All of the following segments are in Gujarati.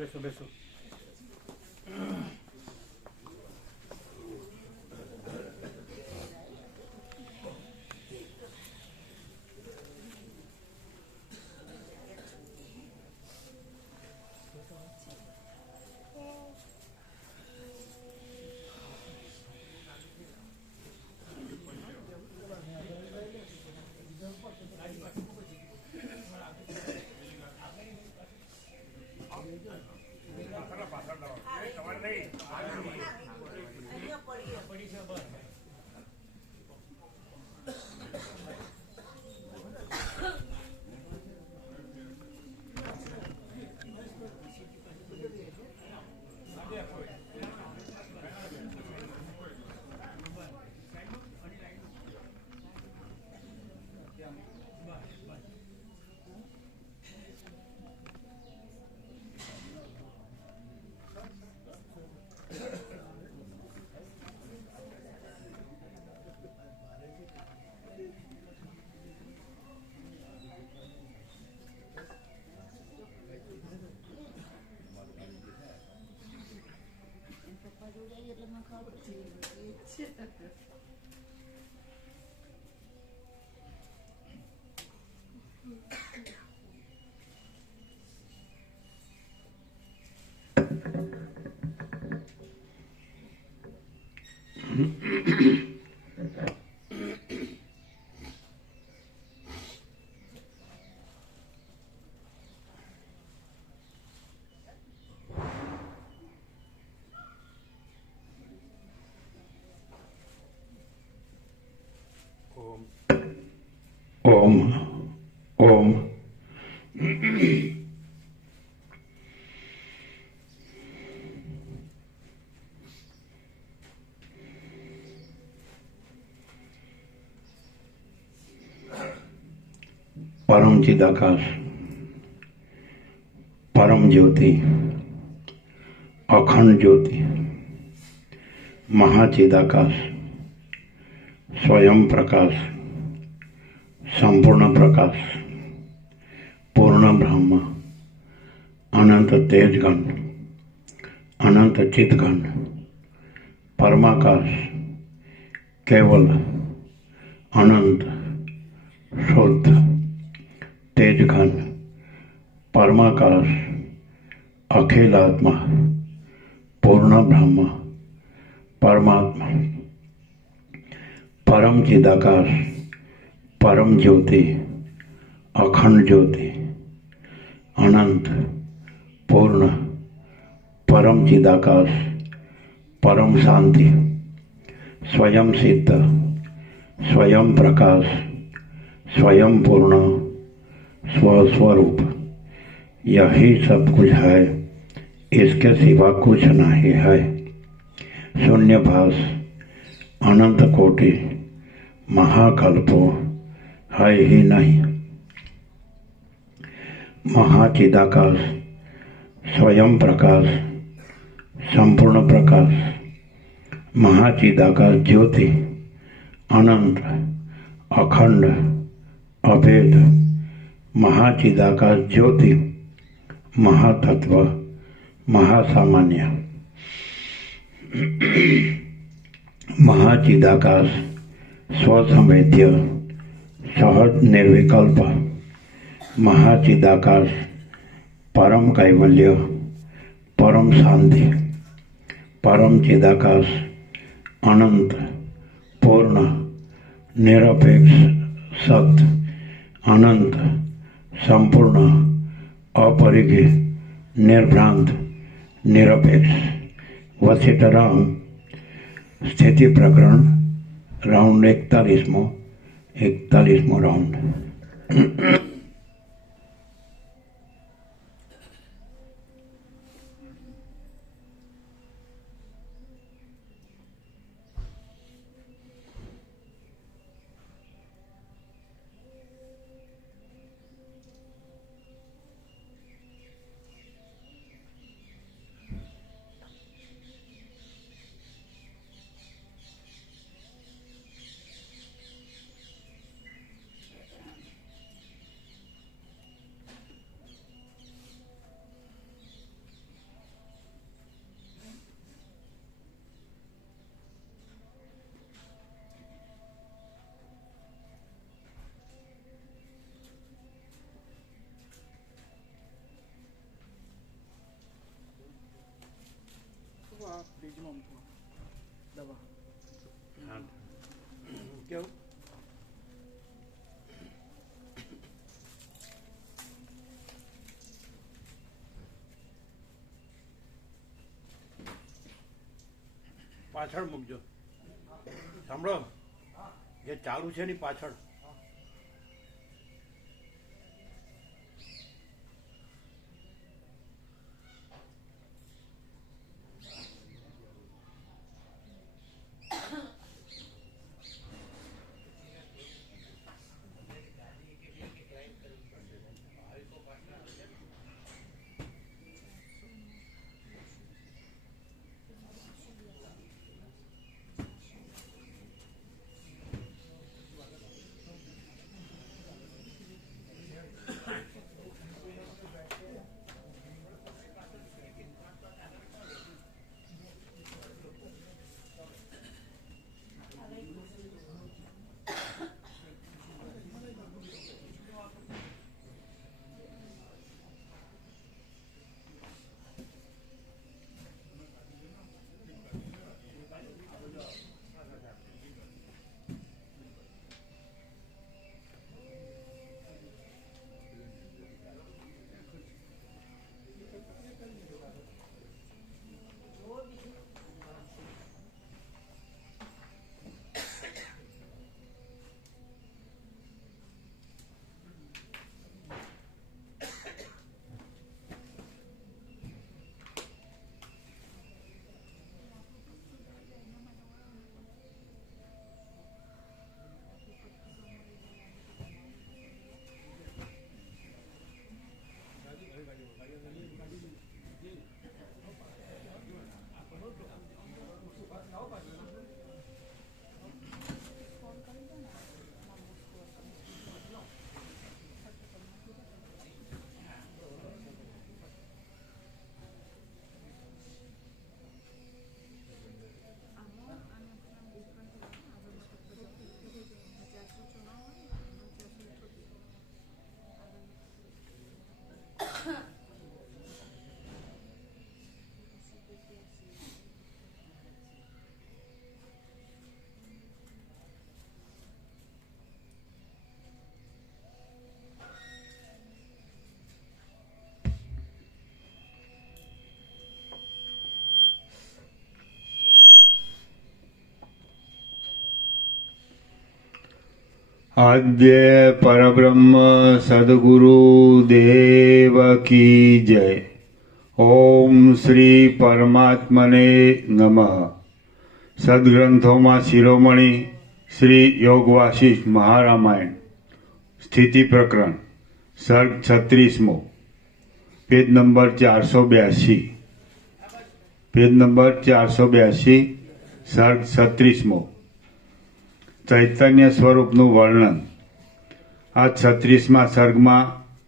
બેસો બેસો. ઓમ ઓમ. परम चिदाकाश, परम ज्योति, अखंड ज्योति, महाचिदाकाश, स्वयं प्रकाश, संपूर्ण प्रकाश, पूर्ण ब्रह्म, अनंत तेजगण, अनंत चितगण, परमाकाश, केवल अनंत शुद्ध तेजघन, परमाकाश, अखिल आत्मा, पूर्ण ब्रह्म, परमात्मा, परम चिदाकाश, परम ज्योति, अखंड ज्योति, अनंत पूर्ण परम चिदाकाश, परम शांति, स्वयं सिद्ध, स्वयं प्रकाश, स्वयं पूर्ण स्वस्वरूप, यही सब कुछ है, इसके सिवा कुछ नहीं है। शून्यभास, अनंत कोटि, महाकल्पो है ही नहीं। महाचिदाकाश, स्वयं प्रकाश, संपूर्ण प्रकाश, महाचिदाकाश ज्योति, अनंत अखंड अभेद, महाचिदाकाश ज्योति, महातत्व, महासामान्य, महाचिदाकाश, स्वसंवेद्य, सहज निर्विकल्प, महाचिदाकाश, परम कैवल्य, परम शांति, परम चिदाकाश, अनंत पूर्ण निरपेक्ष सत्य, अनंत संपूर्ण अपरिघ निर्भ्रांत निरपेक्ष। वशिष्ठराम स्थिति प्रकरण राउंड 41मो राउंड। કેવું પાછળ મૂકજો. સાંભળો, જે ચાલુ છે એની પાછળ. आद्य परब्रह्म सद्गुरु देव की जय। ओम श्री परमात्मने नमः। सद्ग्रंथों शिरोमणि श्री योग वासिष्ठ महारामायण स्थिति प्रकरण सर्ग 36मो पेज नंबर 482 पेज नंबर 482 सर्ग 36मो चैतन्य स्वरूपનું વર્ણન। આ 36મા સર્ગમાં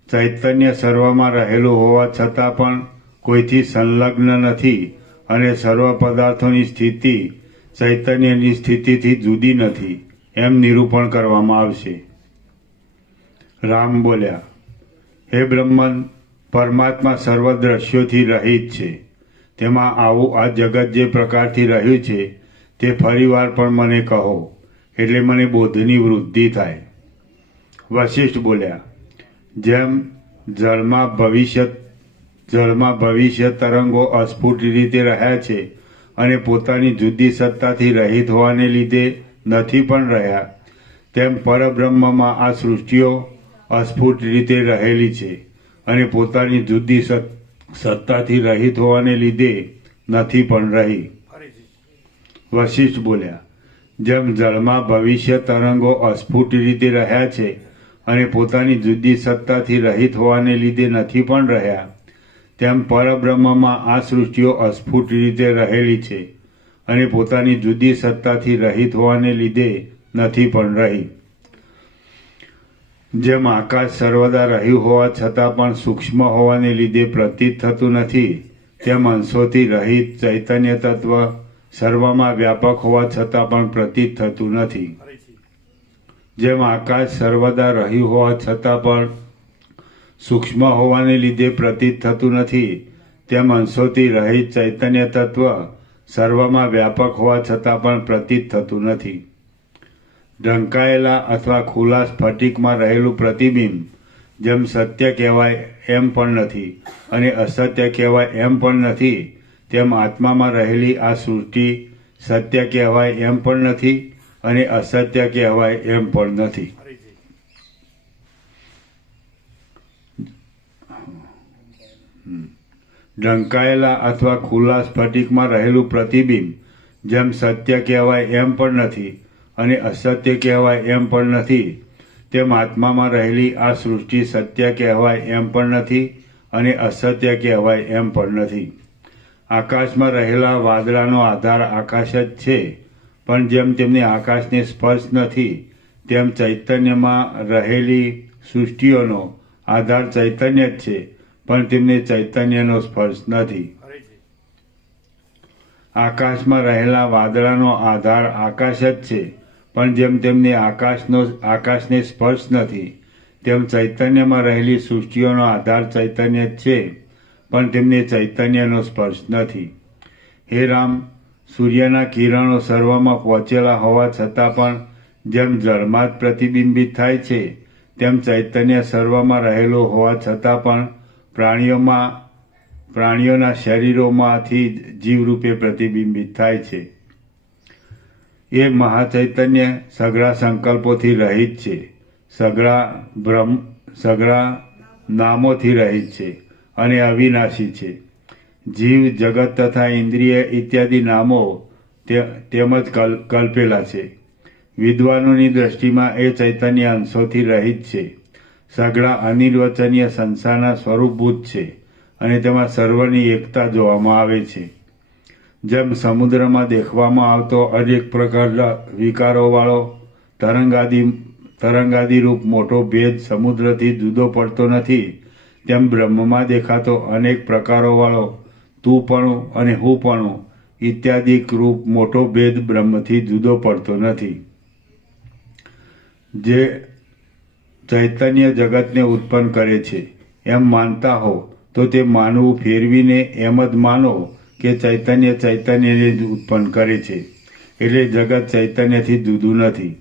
ચૈતન્ય સર્વમાં રહેલું હોવા છતાં પણ કોઈથી સંલગ્ન નથી અને સર્વ પદાર્થોની સ્થિતિ ચૈતન્યની સ્થિતિથી જુદી નથી એમ નિરૂપણ કરવામાં આવશે। રામ બોલ્યા, હે બ્રહ્મન, પરમાત્મા સર્વ દ્રશ્યોથી રહિત છે। તેમાં આવું આ જગત જે પ્રકારથી રહ્યું છે તે ફરીવાર પણ મને કહો, એટલે મને બોધની વૃદ્ધિ થાય। વશિષ્ઠ બોલ્યા, જેમ જળમાં ભવિષ્ય તરંગો અસ્ફુટ રીતે રહ્યા છે અને પોતાની જુદી સત્તાથી રહિત હોવાને લીધે નથી પણ રહ્યા, તેમ પરબ્રહ્મમાં આ સૃષ્ટિઓ અસ્ફુટ રીતે રહેલી છે અને પોતાની જુદી સત્તાથી રહિત હોવાને લીધે નથી પણ રહી। વશિષ્ઠ બોલ્યા, જેમ જળમાં ભવિષ્ય તરંગો અસ્ફુટ રીતે રહ્યા છે અને પોતાની જુદી સત્તાથી રહિત હોવાને લીધે નથી પણ રહ્યા, તેમ પરબ્રહ્મમાં આ સૃષ્ટિઓ અસ્ફુટ રીતે રહેલી છે અને પોતાની જુદી સત્તાથી રહિત હોવાને લીધે નથી પણ રહી। જેમ આકાશ સર્વદા રહ્યું હોવા છતાં પણ સૂક્ષ્મ હોવાને લીધે પ્રતીત થતું નથી, તેમ અંશોથી રહિત ચૈતન્ય તત્વ સર્વમાં વ્યાપક હોવા છતાં પણ પ્રતીત થતું નથી। જેમ આકાશ સર્વદા રહ્યું હોવા છતાં પણ સૂક્ષ્મ હોવાને લીધે પ્રતીત થતું નથી, તેમ અંશોથી રહિત ચૈતન્ય તત્વ સર્વમાં વ્યાપક હોવા છતાં પણ પ્રતીત થતું નથી. ઢંકાયેલા અથવા ખુલ્લા સ્ફટિકમાં રહેલું પ્રતિબિંબ જેમ સત્ય કહેવાય એમ પણ નથી અને અસત્ય કહેવાય એમ પણ નથી, તેમ આત્મામાં રહેલી આ સૃષ્ટિ સત્ય કહેવાય એમ પણ નથી અને અસત્ય કહેવાય એમ પણ નથી. ફરીથી. ઢંકાયેલા અથવા ખુલ્લા સ્ફટિકમાં રહેલું પ્રતિબિંબ જેમ સત્ય કહેવાય એમ પણ નથી અને અસત્ય કહેવાય એમ પણ નથી, તેમ આત્મામાં રહેલી આ સૃષ્ટિ સત્ય કહેવાય એમ પણ નથી અને અસત્ય કહેવાય એમ પણ નથી. આકાશમાં રહેલા વાદળાનો આધાર આકાશ જ છે, પણ જેમ તેમને આકાશને સ્પર્શ નથી, તેમ ચૈતન્યમાં રહેલી સૃષ્ટિઓનો આધાર ચૈતન્ય જ છે, પણ તેમને ચૈતન્યનો સ્પર્શ નથી. ફરીથી. આકાશમાં રહેલા વાદળાનો આધાર આકાશ જ છે, પણ જેમ તેમને આકાશને સ્પર્શ નથી, તેમ ચૈતન્યમાં રહેલી સૃષ્ટિઓનો આધાર ચૈતન્ય જ છે, પણ તેમને ચૈતન્યનો સ્પર્શ નથી. હે રામ, સૂર્યના કિરણો સર્વમાં પહોંચેલા હોવા છતાં પણ જેમ જળમાં જ પ્રતિબિંબિત થાય છે, તેમ ચૈતન્ય સર્વમાં રહેલો હોવા છતાં પણ પ્રાણીઓના શરીરોમાંથી જીવરૂપે પ્રતિબિંબિત થાય છે. એ મહાચૈતન્ય સઘળા સંકલ્પોથી રહિત છે, સઘળા નામોથી રહિત છે અને અવિનાશી છે. જીવ, જગત તથા ઇન્દ્રિય ઇત્યાદિ નામો તેમજ કલ્પેલા છે. વિદ્વાનોની દ્રષ્ટિમાં એ ચૈતન્ય અંશોથી રહિત છે, સઘળા અનિર્વચનીય સંસારના સ્વરૂપભૂત છે અને તેમાં સર્વની એકતા જોવામાં આવે છે. જેમ સમુદ્રમાં દેખવામાં આવતો અનેક પ્રકારના વિકારોવાળો તરંગાદિરૂપ મોટો ભેદ સમુદ્રથી જુદો પડતો નથી, તેમ બ્રહ્મમાં દેખાતો અનેક પ્રકારોવાળો તુંપણું અને હુંપણું ઇત્યાદિક રૂપ મોટો ભેદ બ્રહ્મથી જુદો પડતો નથી. જે ચૈતન્ય જગતને ઉત્પન્ન કરે છે એમ માનતા હો તો તે માનવું ફેરવીને એમ જ માનો કે ચૈતન્યને જ ઉત્પન્ન કરે છે, એટલે જગત ચૈતન્યથી જુદું નથી.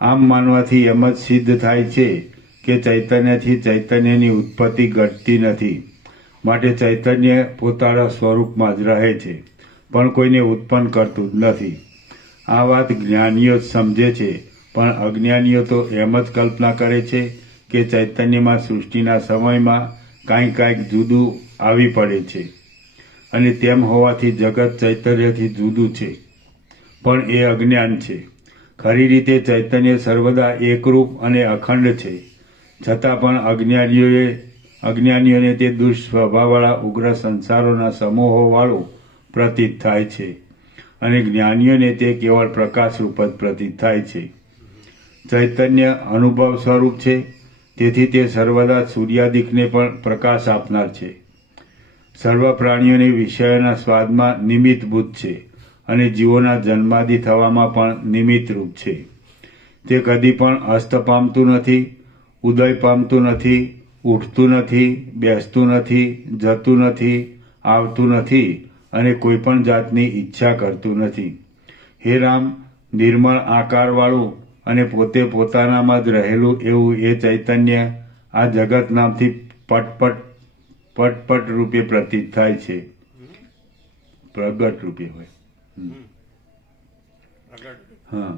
આમ માનવાથી એમ જ સિદ્ધ થાય છે કે ચૈતન્યથી ચૈતન્યની ઉત્પત્તિ ઘટતી નથી, માટે ચૈતન્ય પોતાના સ્વરૂપમાં જ રહે છે, પણ કોઈને ઉત્પન્ન કરતું જ નથી. આ વાત જ્ઞાનીઓ જ સમજે છે, પણ અજ્ઞાનીઓ તો એમ જ કલ્પના કરે છે કે ચૈતન્યમાં સૃષ્ટિના સમયમાં કાંઈક જુદું આવી પડે છે અને તેમ હોવાથી જગત ચૈતન્યથી જુદું છે, પણ એ અજ્ઞાન છે. ખરી રીતે ચૈતન્ય સર્વદા એકરૂપ અને અખંડ છે, છતાં પણ અજ્ઞાનીઓને તે દુષ્સ્વભાવવાળા ઉગ્ર સંસારોના સમૂહોવાળું પ્રતીત થાય છે અને જ્ઞાનીઓને તે કેવળ પ્રકાશરૂપ જ પ્રતીત થાય છે. ચૈતન્ય અનુભવ સ્વરૂપ છે, તેથી તે સર્વદા સૂર્યાદિકને પણ પ્રકાશ આપનાર છે. સર્વ પ્રાણીઓને વિષયોના સ્વાદમાં નિમિત્તભૂત છે અને જીવોના જન્માદિ થવામાં પણ નિમિત્તરૂપ છે. તે કદી પણ અસ્ત પામતું નથી, ઉદય પામતું નથી, ઉઠતું નથી, બેસતું નથી, જતું નથી, આવતું નથી અને કોઈ પણ જાતની ઈચ્છા કરતું નથી. હે રામ, નિર્મળ આકારવાળું અને પોતે પોતાનામાં જ રહેલું એવું એ ચૈતન્ય આ જગત નામથી પટપટ રૂપે પ્રતીત થાય છે. પ્રગટ રૂપે હોય. હા,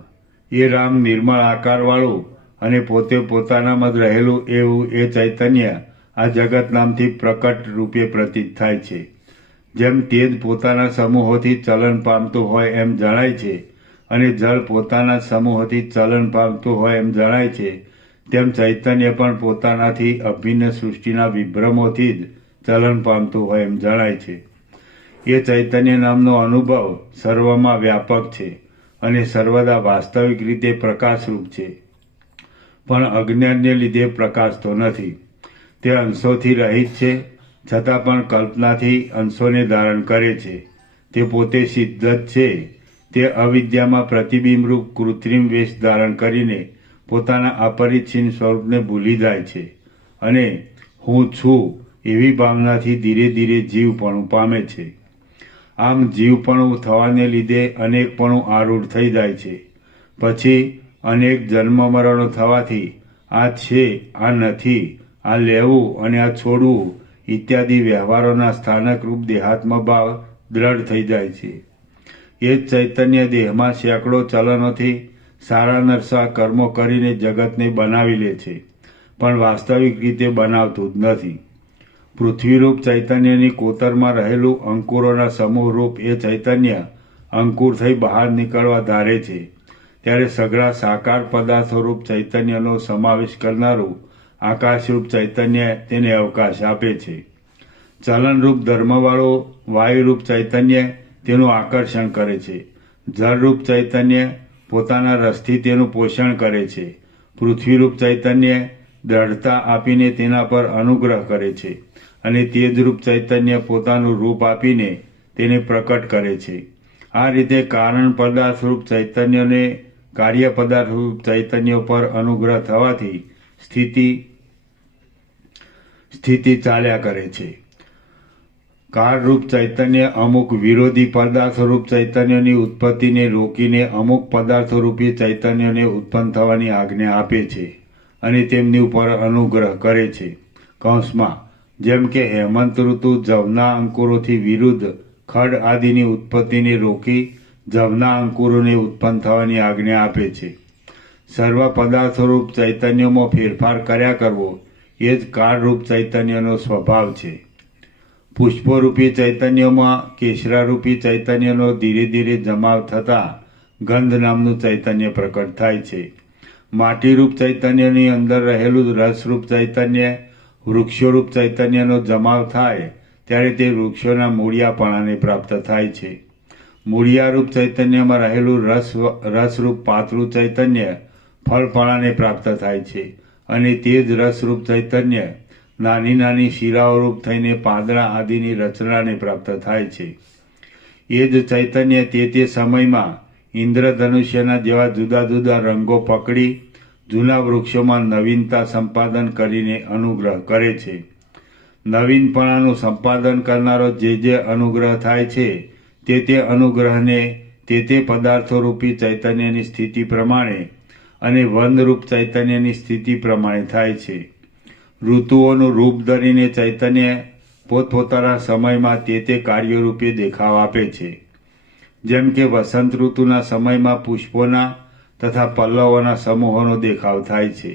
એ રામ, નિર્મળ આકારવાળું અને પોતે પોતાનામાં જ રહેલું એવું એ ચૈતન્ય આ જગત નામથી પ્રકટ રૂપે પ્રતીત થાય છે. જેમ તેજ પોતાના સમૂહોથી ચલન પામતું હોય એમ જણાય છે અને જળ પોતાના સમૂહોથી ચલન પામતું હોય એમ જણાય છે, તેમ ચૈતન્ય પણ પોતાનાથી અભિન્ન સૃષ્ટિના વિભ્રમોથી જ ચલન પામતું હોય એમ જણાય છે. એ ચૈતન્ય નામનો અનુભવ સર્વમાં વ્યાપક છે અને સર્વદા વાસ્તવિક રીતે પ્રકાશરૂપ છે, પણ અજ્ઞાનને લીધે પ્રકાશતો નથી. તે અંશોથી રહિત છે, છતાં પણ કલ્પનાથી અંશોને ધારણ કરે છે. તે પોતે સિદ્ધ જ છે. તે અવિદ્યામાં પ્રતિબિંબરૂપ કૃત્રિમ વેશ ધારણ કરીને પોતાના અપરિચ્છિન્ન સ્વરૂપને ભૂલી જાય છે અને હું છું એવી ભાવનાથી ધીરે ધીરે જીવપણું પામે છે. આમ જીવપણું થવાને લીધે અનેકપણું આરૂઢ થઈ જાય છે. પછી અનેક જન્મ મરણો થવાથી આ છે, આ નથી, આ લેવું અને આ છોડવું ઇત્યાદિ વ્યવહારોના સ્થાનકરૂપ દેહાત્મભાવ દ્રઢ થઈ જાય છે. એ જ ચૈતન્ય દેહમાં સેંકડો ચલનોથી સારા નરસા કર્મો કરીને જગતને બનાવી લે છે, પણ વાસ્તવિક રીતે બનાવતું જ નથી. પૃથ્વીરૂપ ચૈતન્યની કોતરમાં રહેલું અંકુરોના સમૂહરૂપ એ ચૈતન્ય અંકુર થઈ બહાર નીકળવા ધારે છે, ત્યારે સઘળા સાકાર પદાર્થોરૂપ ચૈતન્યનો સમાવેશ કરનારું આકાશરૂપ ચૈતન્ય તેને અવકાશ આપે છે. ચલનરૂપ ધર્મવાળું વાયુરૂપ ચૈતન્ય તેનું આકર્ષણ કરે છે. જળરૂપ ચૈતન્ય પોતાના રસથી તેનું પોષણ કરે છે. પૃથ્વીરૂપ ચૈતન્ય દ્રઢતા આપીને તેના પર અનુગ્રહ કરે છે, અને તેજરૂપ ચૈતન્ય પોતાનું રૂપ આપીને તેને પ્રકટ કરે છે. આ રીતે કારણ પદાર્થરૂપ ચૈતન્યને કાર્ય પદાર્થરૂપ ચૈતન્ય પર અનુગ્રહ થવાથી સ્થિતિ ચાલ્યા કરે છે. કાળરૂપ ચૈતન્ય અમુક વિરોધી પદાર્થરૂપ ચૈતન્યની ઉત્પત્તિને રોકીને અમુક પદાર્થરૂપી ચૈતન્યને ઉત્પન્ન થવાની આજ્ઞા આપે છે અને તેમની ઉપર અનુગ્રહ કરે છે. કૌંસમાં જેમ કે હેમંત ઋતુ જવના અંકુરોથી વિરુદ્ધ ખડ આદિની ઉત્પત્તિને રોકી જવના અંકુરોને ઉત્પન્ન થવાની આજ્ઞા આપે છે. સર્વ પદાર્થરૂપ ચૈતન્યમાં ફેરફાર કર્યા કરવો એ જ કાળરૂપ ચૈતન્યનો સ્વભાવ છે. પુષ્પરૂપી ચૈતન્યમાં કેસરારૂપી ચૈતન્યનો ધીરે ધીરે જમાવ થતાં ગંધ નામનું ચૈતન્ય પ્રકટ થાય છે. માટીરૂપ ચૈતન્યની અંદર રહેલું રસરૂપ ચૈતન્ય વૃક્ષોરૂપ ચૈતન્યનો જમાવ થાય ત્યારે તે વૃક્ષોના મૂળિયાપણાને પ્રાપ્ત થાય છે. મૂળિયારૂપ ચૈતન્યમાં રહેલું રસરૂપ પાતળું ચૈતન્ય ફળપણાને પ્રાપ્ત થાય છે, અને તે જ રસરૂપ ચૈતન્ય નાની નાની શિરાઓરૂપ થઈને પાંદડા આદિની રચનાને પ્રાપ્ત થાય છે. એ જ ચૈતન્ય તે સમયમાં ઇન્દ્રધનુષ્યના જેવા જુદા જુદા રંગો પકડી જૂના વૃક્ષોમાં નવીનતા સંપાદન કરીને અનુગ્રહ કરે છે. નવીનપણાનું સંપાદન કરનારો જે અનુગ્રહ થાય છે તે અનુગ્રહને તે પદાર્થોરૂપી ચૈતન્યની સ્થિતિ પ્રમાણે અને વનરૂપ ચૈતન્યની સ્થિતિ પ્રમાણે થાય છે. ઋતુઓનું રૂપ ધરીને ચૈતન્ય પોતપોતાના સમયમાં તે કાર્યરૂપે દેખાવ આપે છે. જેમ કે વસંત ઋતુના સમયમાં પુષ્પોના તથા પલ્લવોના સમૂહોનો દેખાવ થાય છે.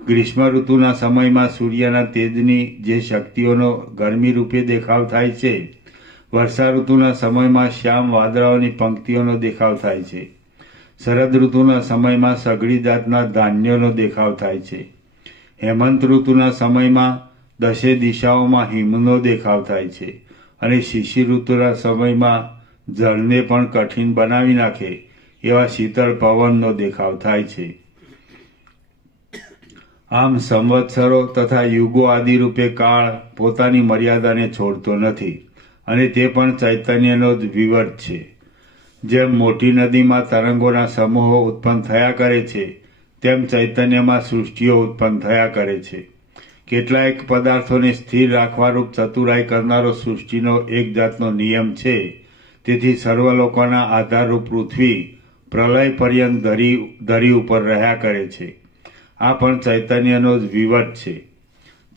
ગ્રીષ્મ ઋતુના સમયમાં સૂર્યના તેજની જે શક્તિઓનો ગરમી રૂપે દેખાવ થાય છે. વર્ષા ઋતુના સમયમાં શ્યામ વાદળાઓની પંક્તિઓનો દેખાવ થાય છે. શરદ ઋતુના સમયમાં સઘળી જાતના ધાન્યોનો દેખાવ થાય છે. હેમંત ઋતુના સમયમાં દશે દિશાઓમાં હિમનો દેખાવ થાય છે, અને શિશિર ઋતુના સમયમાં જળને પણ કઠિન બનાવી નાખે એવા શીતળ પવનનો દેખાવ થાય છે. આમ સંવત્સરો તથા યુગો આદિ રૂપે કાળ પોતાની મર્યાદાને છોડતો નથી, અને તે પણ ચૈતન્યનો જ વિવર્ત છે. જેમ મોટી નદીમાં તરંગોના સમૂહો ઉત્પન્ન થયા કરે છે, તેમ ચૈતન્યમાં સૃષ્ટિઓ ઉત્પન્ન થયા કરે છે. કેટલાક પદાર્થોને સ્થિર રાખવારૂપ ચતુરાઈ કરનારો સૃષ્ટિનો એક જાતનો નિયમ છે. તેથી સર્વલોકોના આધારરૂપ પૃથ્વી પ્રલય પર્યંત ધરી ઉપર રહ્યા કરે છે. આ પણ ચૈતન્યનો જ વિવટ છે.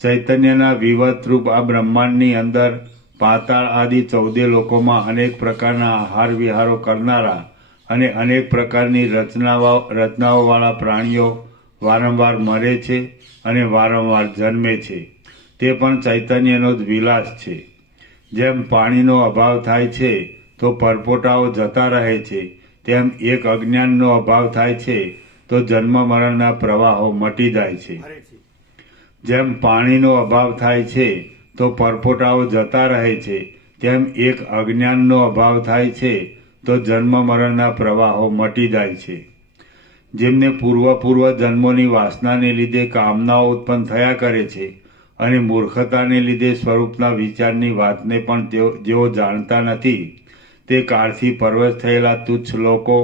ચૈતન્યના વિવતરૂપ આ બ્રહ્માંડની અંદર પાતાળ આદિ 14 લોકોમાં અનેક પ્રકારના આહાર વિહારો કરનારા અને અનેક પ્રકારની રચનાઓવાળા પ્રાણીઓ વારંવાર મરે છે અને વારંવાર જન્મે છે. તે પણ ચૈતન્યનો જ વિલાસ છે. જેમ પાણીનો અભાવ થાય છે તો પરપોટાઓ જતા રહે છે, તેમ એક અજ્ઞાનનો અભાવ થાય છે તો જન્મ મરણના પ્રવાહો મટી જાય છે. જેમ પાણીનો અભાવ થાય છે તો પરપોટાઓ જતા રહે છે, તેમ એક અજ્ઞાનનો અભાવ થાય છે તો જન્મ મરણના પ્રવાહો મટી જાય છે. જેમને પૂર્વ જન્મોની વાસનાને લીધે કામનાઓ ઉત્પન્ન થયા કરે છે, અને મૂર્ખતાને લીધે સ્વરૂપના વિચારની વાતને પણ જેઓ જાણતા નથી, તે કાળથી પરવશ થયેલા તુચ્છ લોકો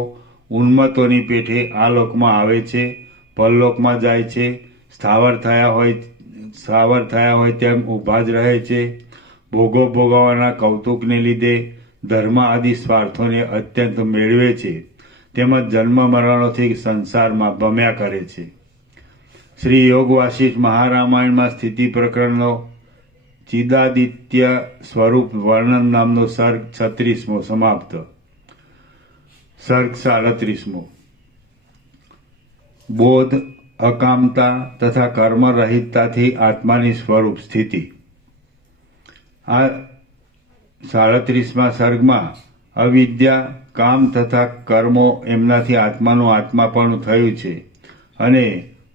ઉન્મત્તોની પેઠે આ લોકમાં આવે છે, પરલોકમાં જાય છે, સ્થાવર થયા હોય તેમ ઊભા જ રહે છે. ભોગો ભોગવવાના કૌતુકને લીધે ધર્મ આદિ સ્વાર્થોને અત્યંત મેળવે છે તેમજ જન્મ મરણોથી સંસારમાં ભમ્યા કરે છે. શ્રી યોગ વાસિષ્ઠ મહારામાયણમાં સ્થિતિ પ્રકરણનો ચિદાદિત્ય સ્વરૂપ વર્ણન નામનો સર્ગ 36મો સમાપ્ત. સર્ગ 37મો. બોધ, અકામતા તથા કર્મરહિતતાથી આત્માની સ્વરૂપ સ્થિતિ. આ 37મા સર્ગમાં અવિદ્યા, કામ તથા કર્મો એમનાથી આત્માનું આત્માપણું થયું છે અને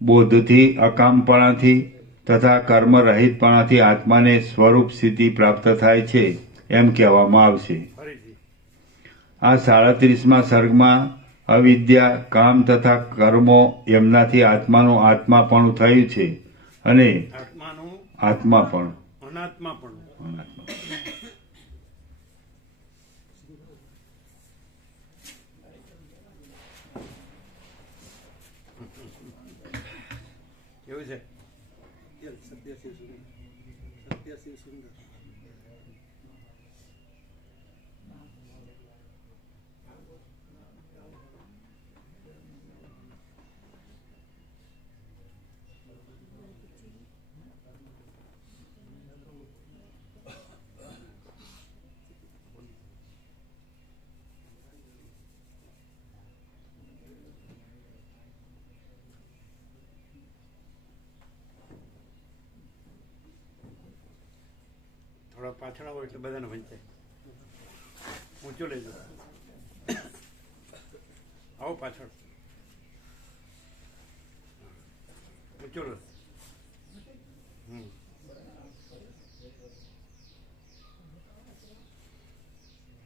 બોધથી, અકામપણાથી તથા કર્મરહિતપણાથી આત્માને સ્વરૂપ સ્થિતિ પ્રાપ્ત થાય છે એમ કહેવામાં આવશે. ફરીથી આ 37મા સર્ગમાં અવિદ્યા, કામ તથા કર્મો એમનાથી આત્માનું આત્માપણું થયું છે અને આત્માનું આત્માપણું અનાત્મા પણ. કેવું છે? સત્ય સુંદર. થોડા પાછળ આવો એટલે બધાને વંચાય. ઊંચું લેજો. આવો પાછળ. ઊંચું લો.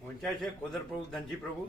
વંચાય છે કોદર પ્રભુ, ધનજી પ્રભુ.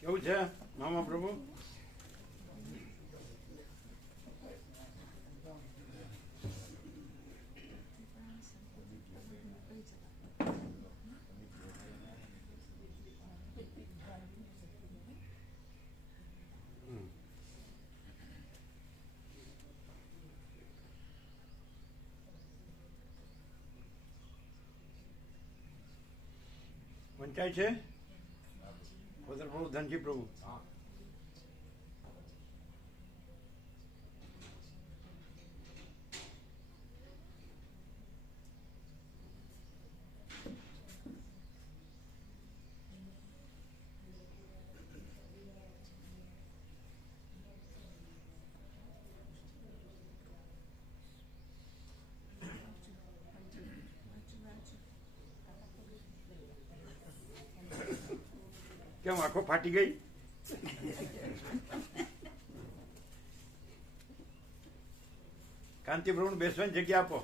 કેવું છે મામા પ્રભુ? વંચાય છે કોદર પ્રભુ, ધનજી પ્રભુ. કેમ આંખો ફાટી ગઈ? કાંતિ પ્રભુ બેસવાની જગ્યા આપો.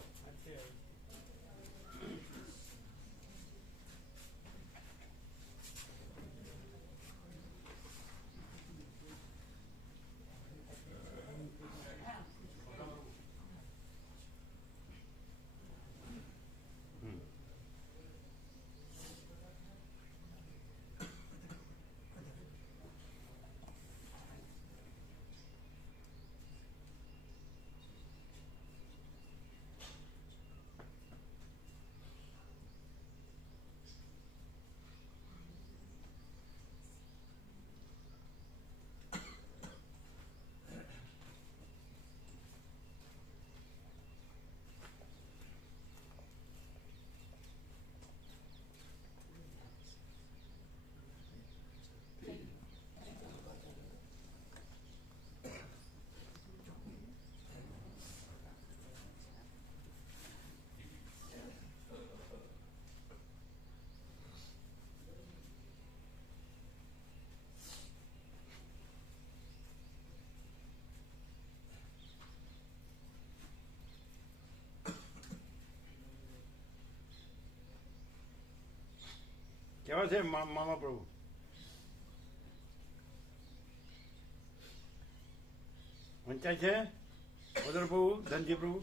કેવા છે મામા પ્રભુ? વંચાય છે ઓદર પ્રભુ, ધનજી પ્રભુ?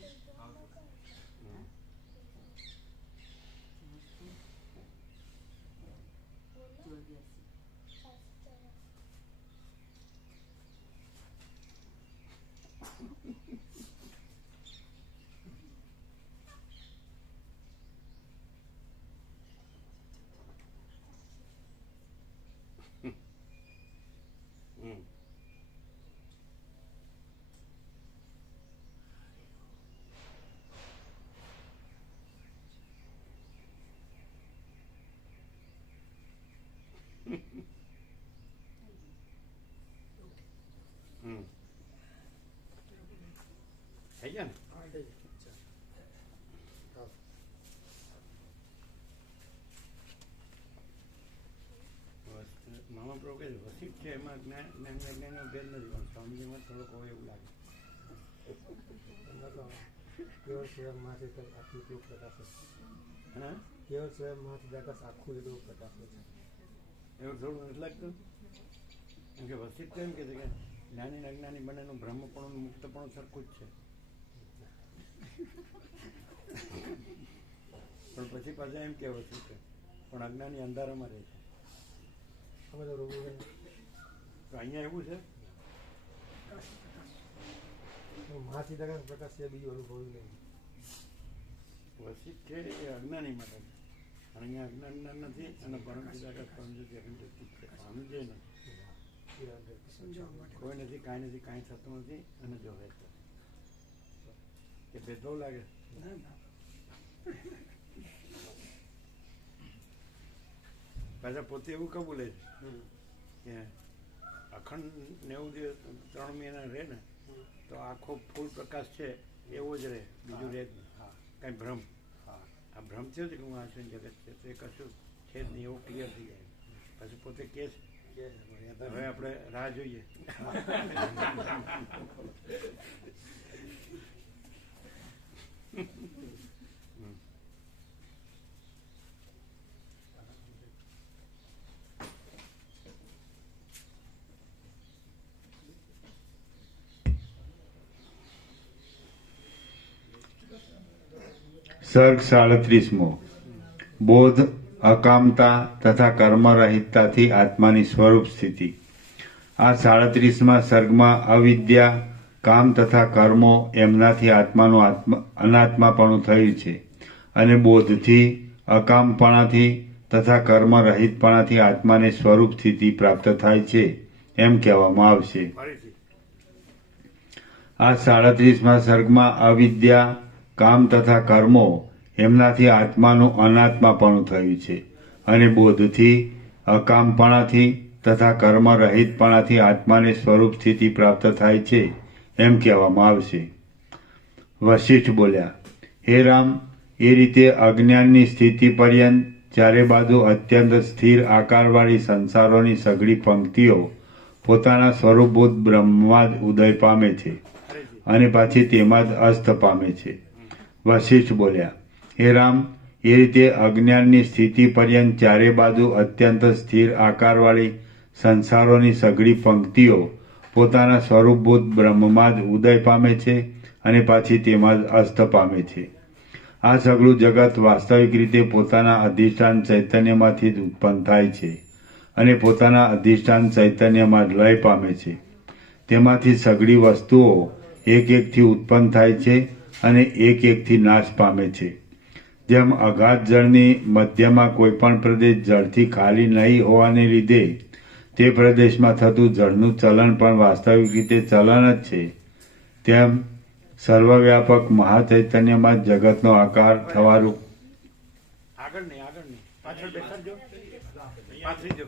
થઈ ગયા ને? મામા પ્રભુ કહે છે વસીઠ છે એમાં જ્ઞાન ભેદ નથી, પણ સ્વામીજીમાં થોડોક હોય એવું લાગે. કેવળ સ્વયંમાંથી તો આખું એટલું પ્રકાશ છે. હા, કેવળ સ્વયંમાંથી જગત આખું એટલું પ્રકાશ છે. એવું થોડું નથી લાગતું? કેમ કે વસીઠ તો એમ કહે છે કે જ્ઞાની અને અજ્ઞાની બંનેનું બ્રહ્મપણું મુક્તપણું સરખું જ છે. પણ પછી પાછા એમ કે વસીઠ પણ અજ્ઞાની અંધારામાં રહે છે. અમે તો રોગો તો અહીંયા એવું છે માંથી જગત પ્રકાશ છે, બીજું અનુભવ્યું નહીં. વસીઠ છે એ અજ્ઞાની માટે છે, અને અહીંયા અજ્ઞાન નથી અને પરમપિતા સમજૂતી સમજે નહીં. કોઈ નથી, કાંઈ નથી, કાંઈ થતું નથી અને જોવે છે. કે ભેદભાવ લાગે? પાછા પોતે એવું કબૂલે છે કે અખંડ 90 દિવસ 3 મહિના રહે ને તો આખો ફૂલ પ્રકાશ છે એવો જ રહે, બીજું રહે જ નહીં. કાંઈ ભ્રમ, આ ભ્રમ થયો છે કે હું આ છું જગત છે તો એ કશું છે જ નહીં, એવું ક્લિયર થઈ જાય. પછી પોતે કે છે હવે આપણે રાહ જોઈએ. સર્ગ 37મો. બોધ, અકામતા તથા કર્મરહિતતાથી આત્માની સ્વરૂપ સ્થિતિ. આ 37મા સર્ગમાં અવિદ્યા, કામ તથા કર્મો એમનાથી આત્માનું અનાત્માપણું થયું છે, અને બોધથી, અકામપણાથી તથા કર્મરહિતપણાથી આત્માને સ્વરૂપ સ્થિતિ પ્રાપ્ત થાય છે એમ કહેવામાં આવશે. આ 37મા સર્ગમાં અવિદ્યા, કામ તથા કર્મો એમનાથી આત્માનું અનાત્માપણું થયું છે, અને બોધથી, અકામપણાથી તથા કર્મરહિતપણાથી આત્માને સ્વરૂપ સ્થિતિ પ્રાપ્ત થાય છે એમ કહેવામાં આવશે. વશિષ્ઠ બોલ્યા, હે રામ, એ રીતે અજ્ઞાનની સ્થિતિ પર્યંત ચારે બાજુ અત્યંત સ્થિર આકારવાળી સંસારોની સઘળી પંક્તિઓ પોતાના સ્વરૂપભૂત બ્રહ્મમાં જ ઉદય પામે છે અને પાછી તેમાં જ અસ્ત પામે છે. વશિષ્ઠ બોલ્યા, હે રામ, એ રીતે અજ્ઞાનની સ્થિતિ પર્યંત ચારે બાજુ અત્યંત સ્થિર આકારવાળી સંસારોની સઘળી પંક્તિઓ પોતાના સ્વરૂપભૂત બ્રહ્મમાં જ ઉદય પામે છે અને પાછી તેમાં જ અસ્ત પામે છે. આ સઘળું જગત વાસ્તવિક રીતે પોતાના અધિષ્ઠાન ચૈતન્યમાંથી જ ઉત્પન્ન થાય છે અને પોતાના અધિષ્ઠાન ચૈતન્યમાં જ લય પામે છે. તેમાંથી સઘળી વસ્તુઓ એક એકથી ઉત્પન્ન થાય છે અને એક એકથી નાશ પામે છે. જેમ અગાધ જળની મધ્યમાં કોઈપણ પ્રદેશ જળથી ખાલી નહીં હોવાને લીધે તે પ્રદેશમાં થતું જળનું ચલન પણ વાસ્તવિક રીતે ચલન જ છે, તેમ સર્વવ્યાપક મહાચૈતન્યમાં જગતનો આકાર થવાનું. આગળ નહીં, પાછળ બેસાડજો, પાછળ જો.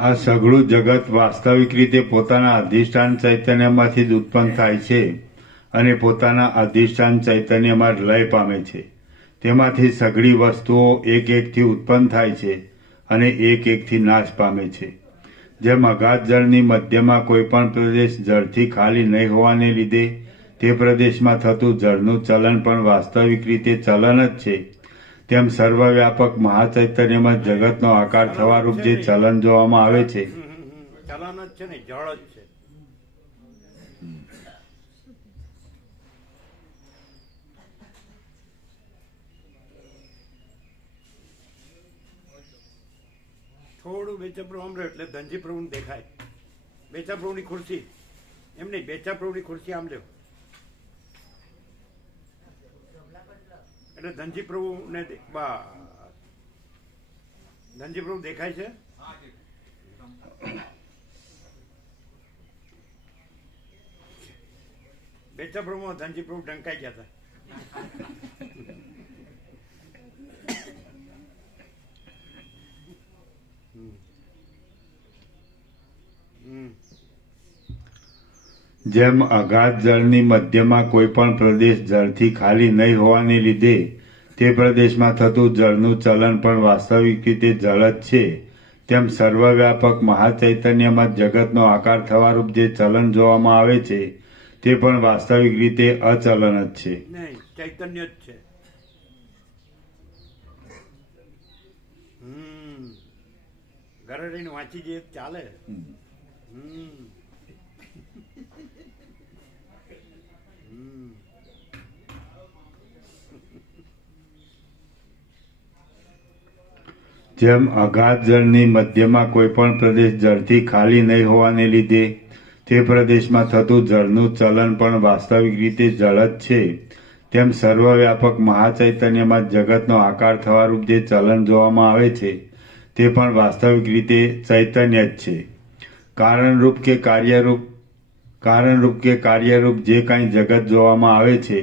આ સઘળું જગત વાસ્તવિક રીતે પોતાના અધિષ્ઠાન ચૈતન્યમાંથી જ ઉત્પન્ન થાય છે અને પોતાના અધિષ્ઠાન ચૈતન્યમાં લય પામે છે. તેમાંથી સઘળી વસ્તુઓ એક એકથી ઉત્પન્ન થાય છે અને એક એકથી નાશ પામે છે. જેમ અગાધ જળની મધ્યમાં કોઈ પણ પ્રદેશ જળથી ખાલી નહીં હોવાને લીધે તે પ્રદેશમાં થતું જળનું ચલન પણ વાસ્તવિક રીતે ચલન જ છે, તેમ સર્વવ્યાપક મહાચૈતન્યમાં જગતનો આકાર થવારૂપ જે ચલન જોવામાં આવે છે ચલન જ છે ને, જળ જ છે. થોડું બેચા પ્રભુ આમ રહ્યો એટલે ધનજી પ્રભુ દેખાય. બેચા પ્રભુની ખુરશી એમ નહીં, બેચા પ્રભુની ખુરશી આમ લ્યો એટલે ધનજી પ્રભુ ને ધનજી પ્રભુ દેખાય છે. બેચા પ્રભુમાં ધનજી પ્રભુ ઢંકાઈ ગયા હતા. જેમ અગાધ જળની મધ્યમાં કોઈ પણ પ્રદેશ જળથી ખાલી નહીં હોવાને લીધે તે પ્રદેશમાં થતું જળનું ચલન પણ વાસ્તવિક રીતે જળ જ છે, તેમ સર્વવ્યાપક મહાચૈતન્યમાં જગતનો આકાર થવારૂપ જે ચલન જોવામાં આવે છે તે પણ વાસ્તવિક રીતે અચલન જ છે. નહીં, ચૈતન્ય જ છે. ઘરે રહીને વાંચી જઈએ તો ચાલે. જેમ અગાધ જળની મધ્યમાં કોઈ પણ પ્રદેશ જળથી ખાલી નહીં હોવાને લીધે તે પ્રદેશમાં થતું જળનું ચલન પણ વાસ્તવિક રીતે જળ જ છે, તેમ સર્વવ્યાપક મહાચૈતન્યમાં જગતનો આકાર થવારૂપ જે ચલન જોવામાં આવે છે તે પણ વાસ્તવિક રીતે ચૈતન્ય જ છે. કારણરૂપ કે કાર્યરૂપ જે કાંઈ જગત જોવામાં આવે છે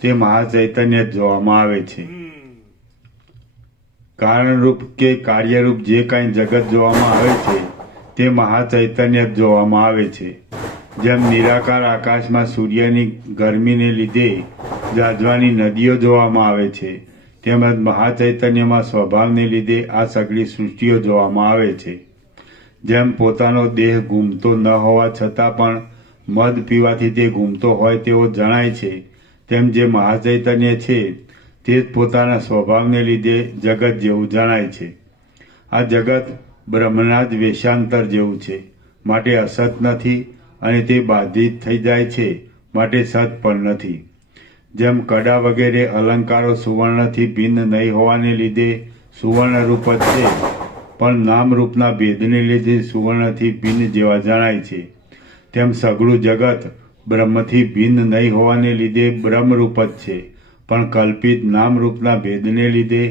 તે મહાચૈતન્ય જ જોવામાં આવે છે. કારણરૂપ કે કાર્યરૂપ જે કાંઈ જગત જોવામાં આવે છે તે મહાચૈતન્ય જ જોવામાં આવે છે. જેમ નિરાકાર આકાશમાં સૂર્યની ગરમીને લીધે જાજવાની નદીઓ જોવામાં આવે છે, તેમજ મહાચૈતન્યમાં સ્વભાવને લીધે આ સઘળી સૃષ્ટિઓ જોવામાં આવે છે. જેમ પોતાનો દેહ ઘૂમતો ન હોવા છતાં પણ મદ પીવાથી તે ઘૂમતો હોય તેવો જણાય છે, તેમ જે મહાચૈતન્ય છે તે જ પોતાના સ્વભાવને લીધે જગત જેવું જણાય છે. આ જગત બ્રહ્મના જ વેશાંતર જેવું છે, માટે અસત નથી, અને તે બાધિત થઈ જાય છે, માટે સત પણ નથી. જેમ કડા વગેરે અલંકારો સુવર્ણથી ભિન્ન નહીં હોવાને લીધે સુવર્ણરૂપ જ છે, પણ નામરૂપના ભેદને લીધે સુવર્ણથી ભિન્ન જેવા જણાય છે, તેમ સઘળું જગત બ્રહ્મથી ભિન્ન નહીં હોવાને લીધે બ્રહ્મરૂપ જ છે, પણ કલ્પિત નામરૂપના ભેદને લીધે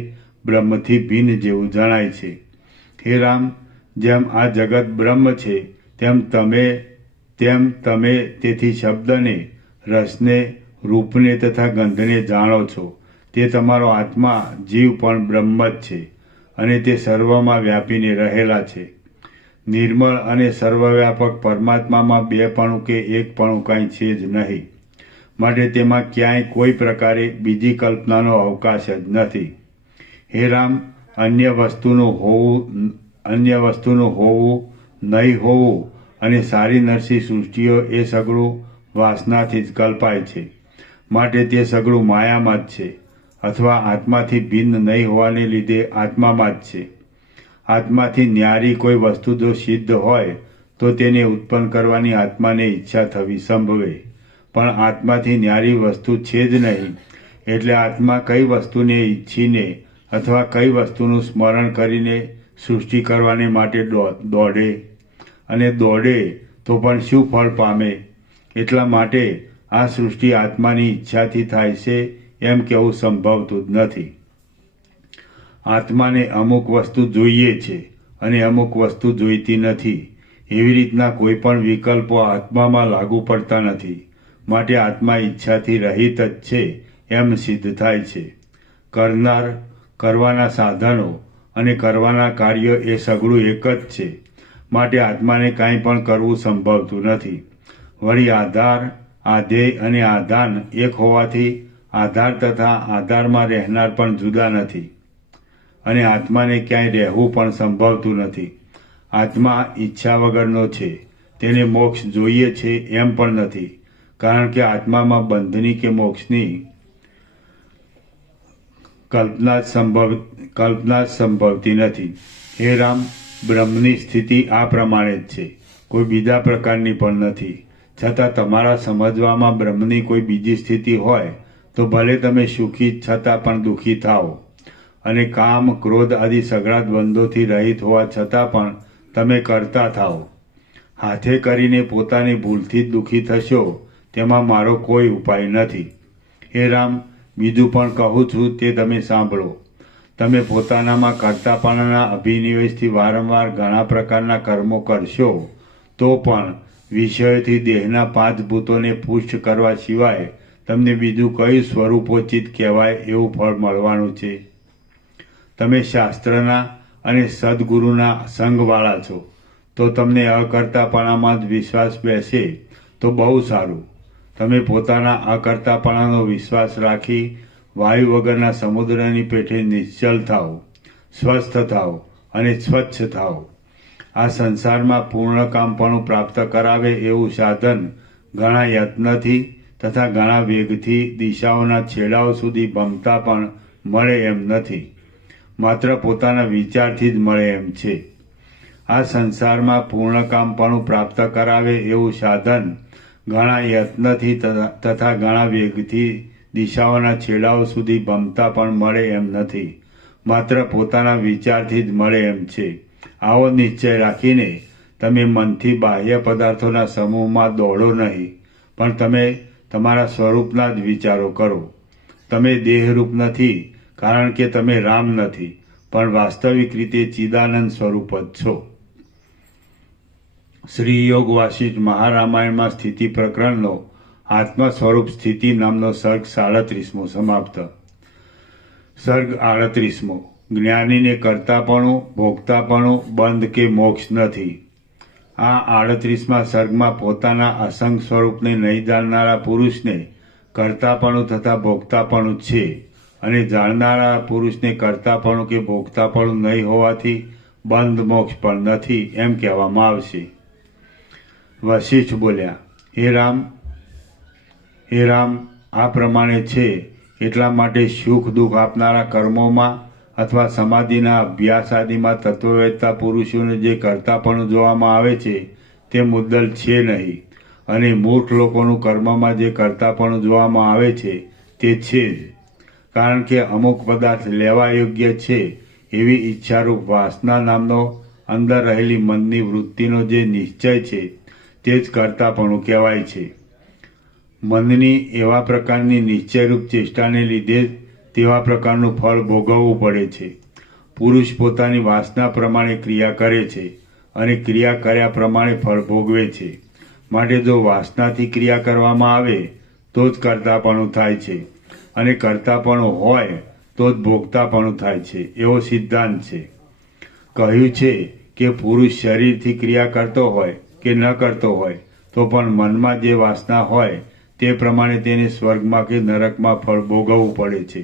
બ્રહ્મથી ભિન્ન જેવું જણાય છે. હે રામ, જેમ આ જગત બ્રહ્મ છે તેમ તમે તેથી શબ્દને, રસને, રૂપને તથા ગંધને જાણો છો. તે તમારો આત્મા જીવ પણ બ્રહ્મ જ છે, અને તે સર્વમાં વ્યાપીને રહેલા છે. નિર્મળ અને સર્વવ્યાપક પરમાત્મામાં બેપણું કે એકપણું કાંઈ છે જ નહીં, માટે તેમાં ક્યાંય કોઈ પ્રકારે બીજી કલ્પનાનો અવકાશ જ નથી. હે રામ, અન્ય વસ્તુનું હોવું, નહીં હોવું અને સારી નરસી સૃષ્ટિઓ એ સગળું વાસનાથી જ કલ્પાય છે, માટે તે સગળું માયામાં જ છે, અથવા આત્માથી ભિન્ન નહીં હોવાને લીધે આત્મામાં જ છે. આત્માથી ન્યારી કોઈ વસ્તુ જો સિદ્ધ હોય તો તેને ઉત્પન્ન કરવાની આત્માને ઈચ્છા થવી સંભવે, પણ આત્માથી ન્યારી વસ્તુ છે જ નહીં, એટલે આત્મા કઈ વસ્તુને ઈચ્છીને અથવા કઈ વસ્તુનું સ્મરણ કરીને સૃષ્ટિ કરવાને માટે દોડે, અને દોડે તો પણ શું ફળ પામે? એટલા માટે આ સૃષ્ટિ આત્માની ઈચ્છાથી થાય છે એમ કહેવું સંભવતું જ નથી. આત્માને અમુક વસ્તુ જોઈએ છે અને અમુક વસ્તુ જોઈતી નથી, એવી રીતના કોઈ પણ વિકલ્પો આત્મામાં લાગુ પડતા નથી, માટે આત્મા ઈચ્છાથી રહિત જ છે એમ સિદ્ધ થાય છે. કરનાર, કરવાના સાધનો અને કરવાના કાર્યો એ સગળું એક જ છે, માટે આત્માને કાંઈ પણ કરવું સંભવતું નથી. વળી આધાર, આધેય અને આધાન એક હોવાથી આધાર તથા આધારમાં રહેનાર પણ જુદા નથી અને આત્માને ક્યાંય રહેવું પણ સંભવતું નથી. આત્મા ઈચ્છા વગરનો છે. તેને મોક્ષ જોઈએ છે એમ પણ નથી, કારણ કે આત્મામાં બંધની કે મોક્ષની કલ્પના જ સંભવતી નથી. હે રામ, બ્રહ્મની સ્થિતિ આ પ્રમાણે જ છે, કોઈ બીજા પ્રકારની પણ નથી. છતાં તમારા સમજવામાં બ્રહ્મની કોઈ બીજી સ્થિતિ હોય તો ભલે તમે સુખી છતાં પણ દુઃખી થાઓ અને કામ, ક્રોધ આદિ સઘળા દ્વંદ્વોથી રહિત હોવા છતાં પણ તમે કરતા થાઓ. હાથે કરીને પોતાની ભૂલથી જ દુઃખી થશો તેમાં મારો કોઈ ઉપાય નથી. હે રામ, બીજું પણ કહું છું તે તમે સાંભળો. તમે પોતાનામાં કરતાપણાના અભિનિવેશથી વારંવાર ઘણા પ્રકારના કર્મો કરશો તો પણ વિષયોથી દેહના 5 ભૂતોને પુષ્ટ કરવા સિવાય તમને બીજું કયું સ્વરૂપોચિત કહેવાય એવું ફળ મળવાનું છે? તમે શાસ્ત્રના અને સદગુરુના સંગવાળા છો તો તમને અકર્તાપણામાં જ વિશ્વાસ બેસે તો બહુ સારું. તમે પોતાના અકર્તાપણાનો વિશ્વાસ રાખી વાયુ વગરના સમુદ્રની પેઠે નિશ્ચલ થાઓ, સ્વસ્થ થાઓ અને સ્વચ્છ થાઓ. આ સંસારમાં પૂર્ણકામપણું પ્રાપ્ત કરાવે એવું સાધન ઘણા યત્નથી તથા ઘણા વેગથી દિશાઓના છેડાઓ સુધી ભમતા પણ મળે એમ નથી, માત્ર પોતાના વિચારથી જ મળે એમ છે. આ સંસારમાં પૂર્ણકામપણું પ્રાપ્ત કરાવે એવું સાધન ઘણા યત્નથી તથા ઘણા વેગથી દિશાઓના છેડાઓ સુધી ભમતા પણ મળે એમ નથી, માત્ર પોતાના વિચારથી જ મળે એમ છે. આવો નિશ્ચય રાખીને તમે મનથી બાહ્ય પદાર્થોના સમૂહમાં દોડો નહીં, પણ તમે તમારા સ્વરૂપના જ વિચારો કરો. તમે દેહરૂપ નથી, કારણ કે તમે રામ નથી, પણ વાસ્તવિક રીતે ચિદાનંદ સ્વરૂપ જ છો. શ્રી યોગ વાસિષ્ઠ મહારામાયણમાં સ્થિતિ પ્રકરણનો આત્મ સ્વરૂપ સ્થિતિ નામનો સર્ગ 37મો સમાપ્ત. સર્ગ 38મો. જ્ઞાનીને કરતાપણું, ભોગતાપણું, બંધ કે મોક્ષ નથી. આ 38મા સર્ગમાં પોતાના અસંગ સ્વરૂપને નહીં જાણનારા પુરુષને કરતાપણું તથા ભોગતાપણું છે અને જાણનારા પુરુષને કરતાપણું કે ભોગતાપણું નહીં હોવાથી બંધ મોક્ષ પણ નથી એમ કહેવામાં આવશે. વશિષ્ઠ બોલ્યા, હે રામ, આ પ્રમાણે છે એટલા માટે સુખ દુઃખ આપનારા કર્મોમાં અથવા સમાધિના અભ્યાસ આદિમાં તત્વવેત્તા પુરુષોને જે કરતાપણું જોવામાં આવે છે તે મુદ્દલ છે નહીં, અને મૂર્ખ લોકોનું કર્મમાં જે કરતાપણું જોવામાં આવે છે તે છે જ. કારણ કે અમુક પદાર્થ લેવા યોગ્ય છે એવી ઈચ્છારૂપ વાસના નામનો અંદર રહેલી મનની વૃત્તિનો જે નિશ્ચય છે તે જ કરતાપણું કહેવાય છે. મનની એવા પ્રકારની નિશ્ચયરૂપ ચેષ્ટાને લીધે જ તેવા પ્રકારનું ફળ ભોગવવું પડે છે. પુરુષ પોતાની વાસના પ્રમાણે ક્રિયા કરે છે અને ક્રિયા કર્યા પ્રમાણે ફળ ભોગવે છે. માટે જો વાસનાથી ક્રિયા કરવામાં આવે તો જ કરતાપણું થાય છે, અને કરતાપણું હોય તો જ ભોગતાપણું થાય છે એવો સિદ્ધાંત છે. કહ્યું છે કે પુરુષ શરીરથી ક્રિયા કરતો હોય કે ન કરતો હોય તો પણ મનમાં જે વાસના હોય તે પ્રમાણે તેને સ્વર્ગમાં કે નરકમાં ફળ ભોગવવું પડે છે.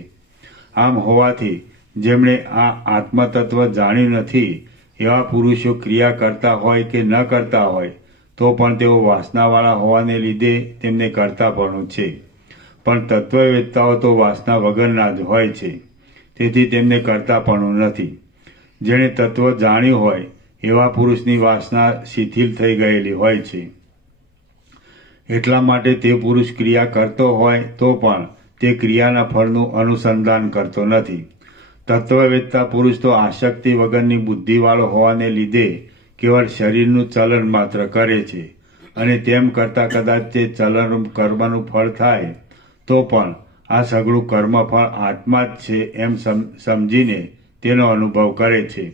આમ હોવાથી જેમણે આ આત્મતત્વ જાણ્યું નથી એવા પુરુષો ક્રિયા કરતા હોય કે ન કરતા હોય તો પણ તેઓ વાસનાવાળા હોવાને લીધે તેમને કરતાપણું છે. પણ તત્વવેત્તાઓ તો વાસના વગરના જ હોય છે, તેથી તેમને કરતાપણું નથી. જેણે તત્વ જાણ્યું હોય એવા પુરુષની વાસના શિથિલ થઈ ગયેલી હોય છે. એટલા માટે તે પુરુષ ક્રિયા કરતો હોય તો પણ તે ક્રિયાના ફળનું અનુસંધાન કરતો નથી. તત્વવેત્તા પુરુષ તો આસક્તિ વગરની બુદ્ધિવાળો હોવાને લીધે કેવળ શરીરનું ચલન માત્ર કરે છે, અને તેમ કરતાં કદાચ તે ચલન કર્મનું ફળ થાય તો પણ આ સઘળું કર્મફળ આત્મા જ છે એમ સમજીને તેનો અનુભવ કરે છે.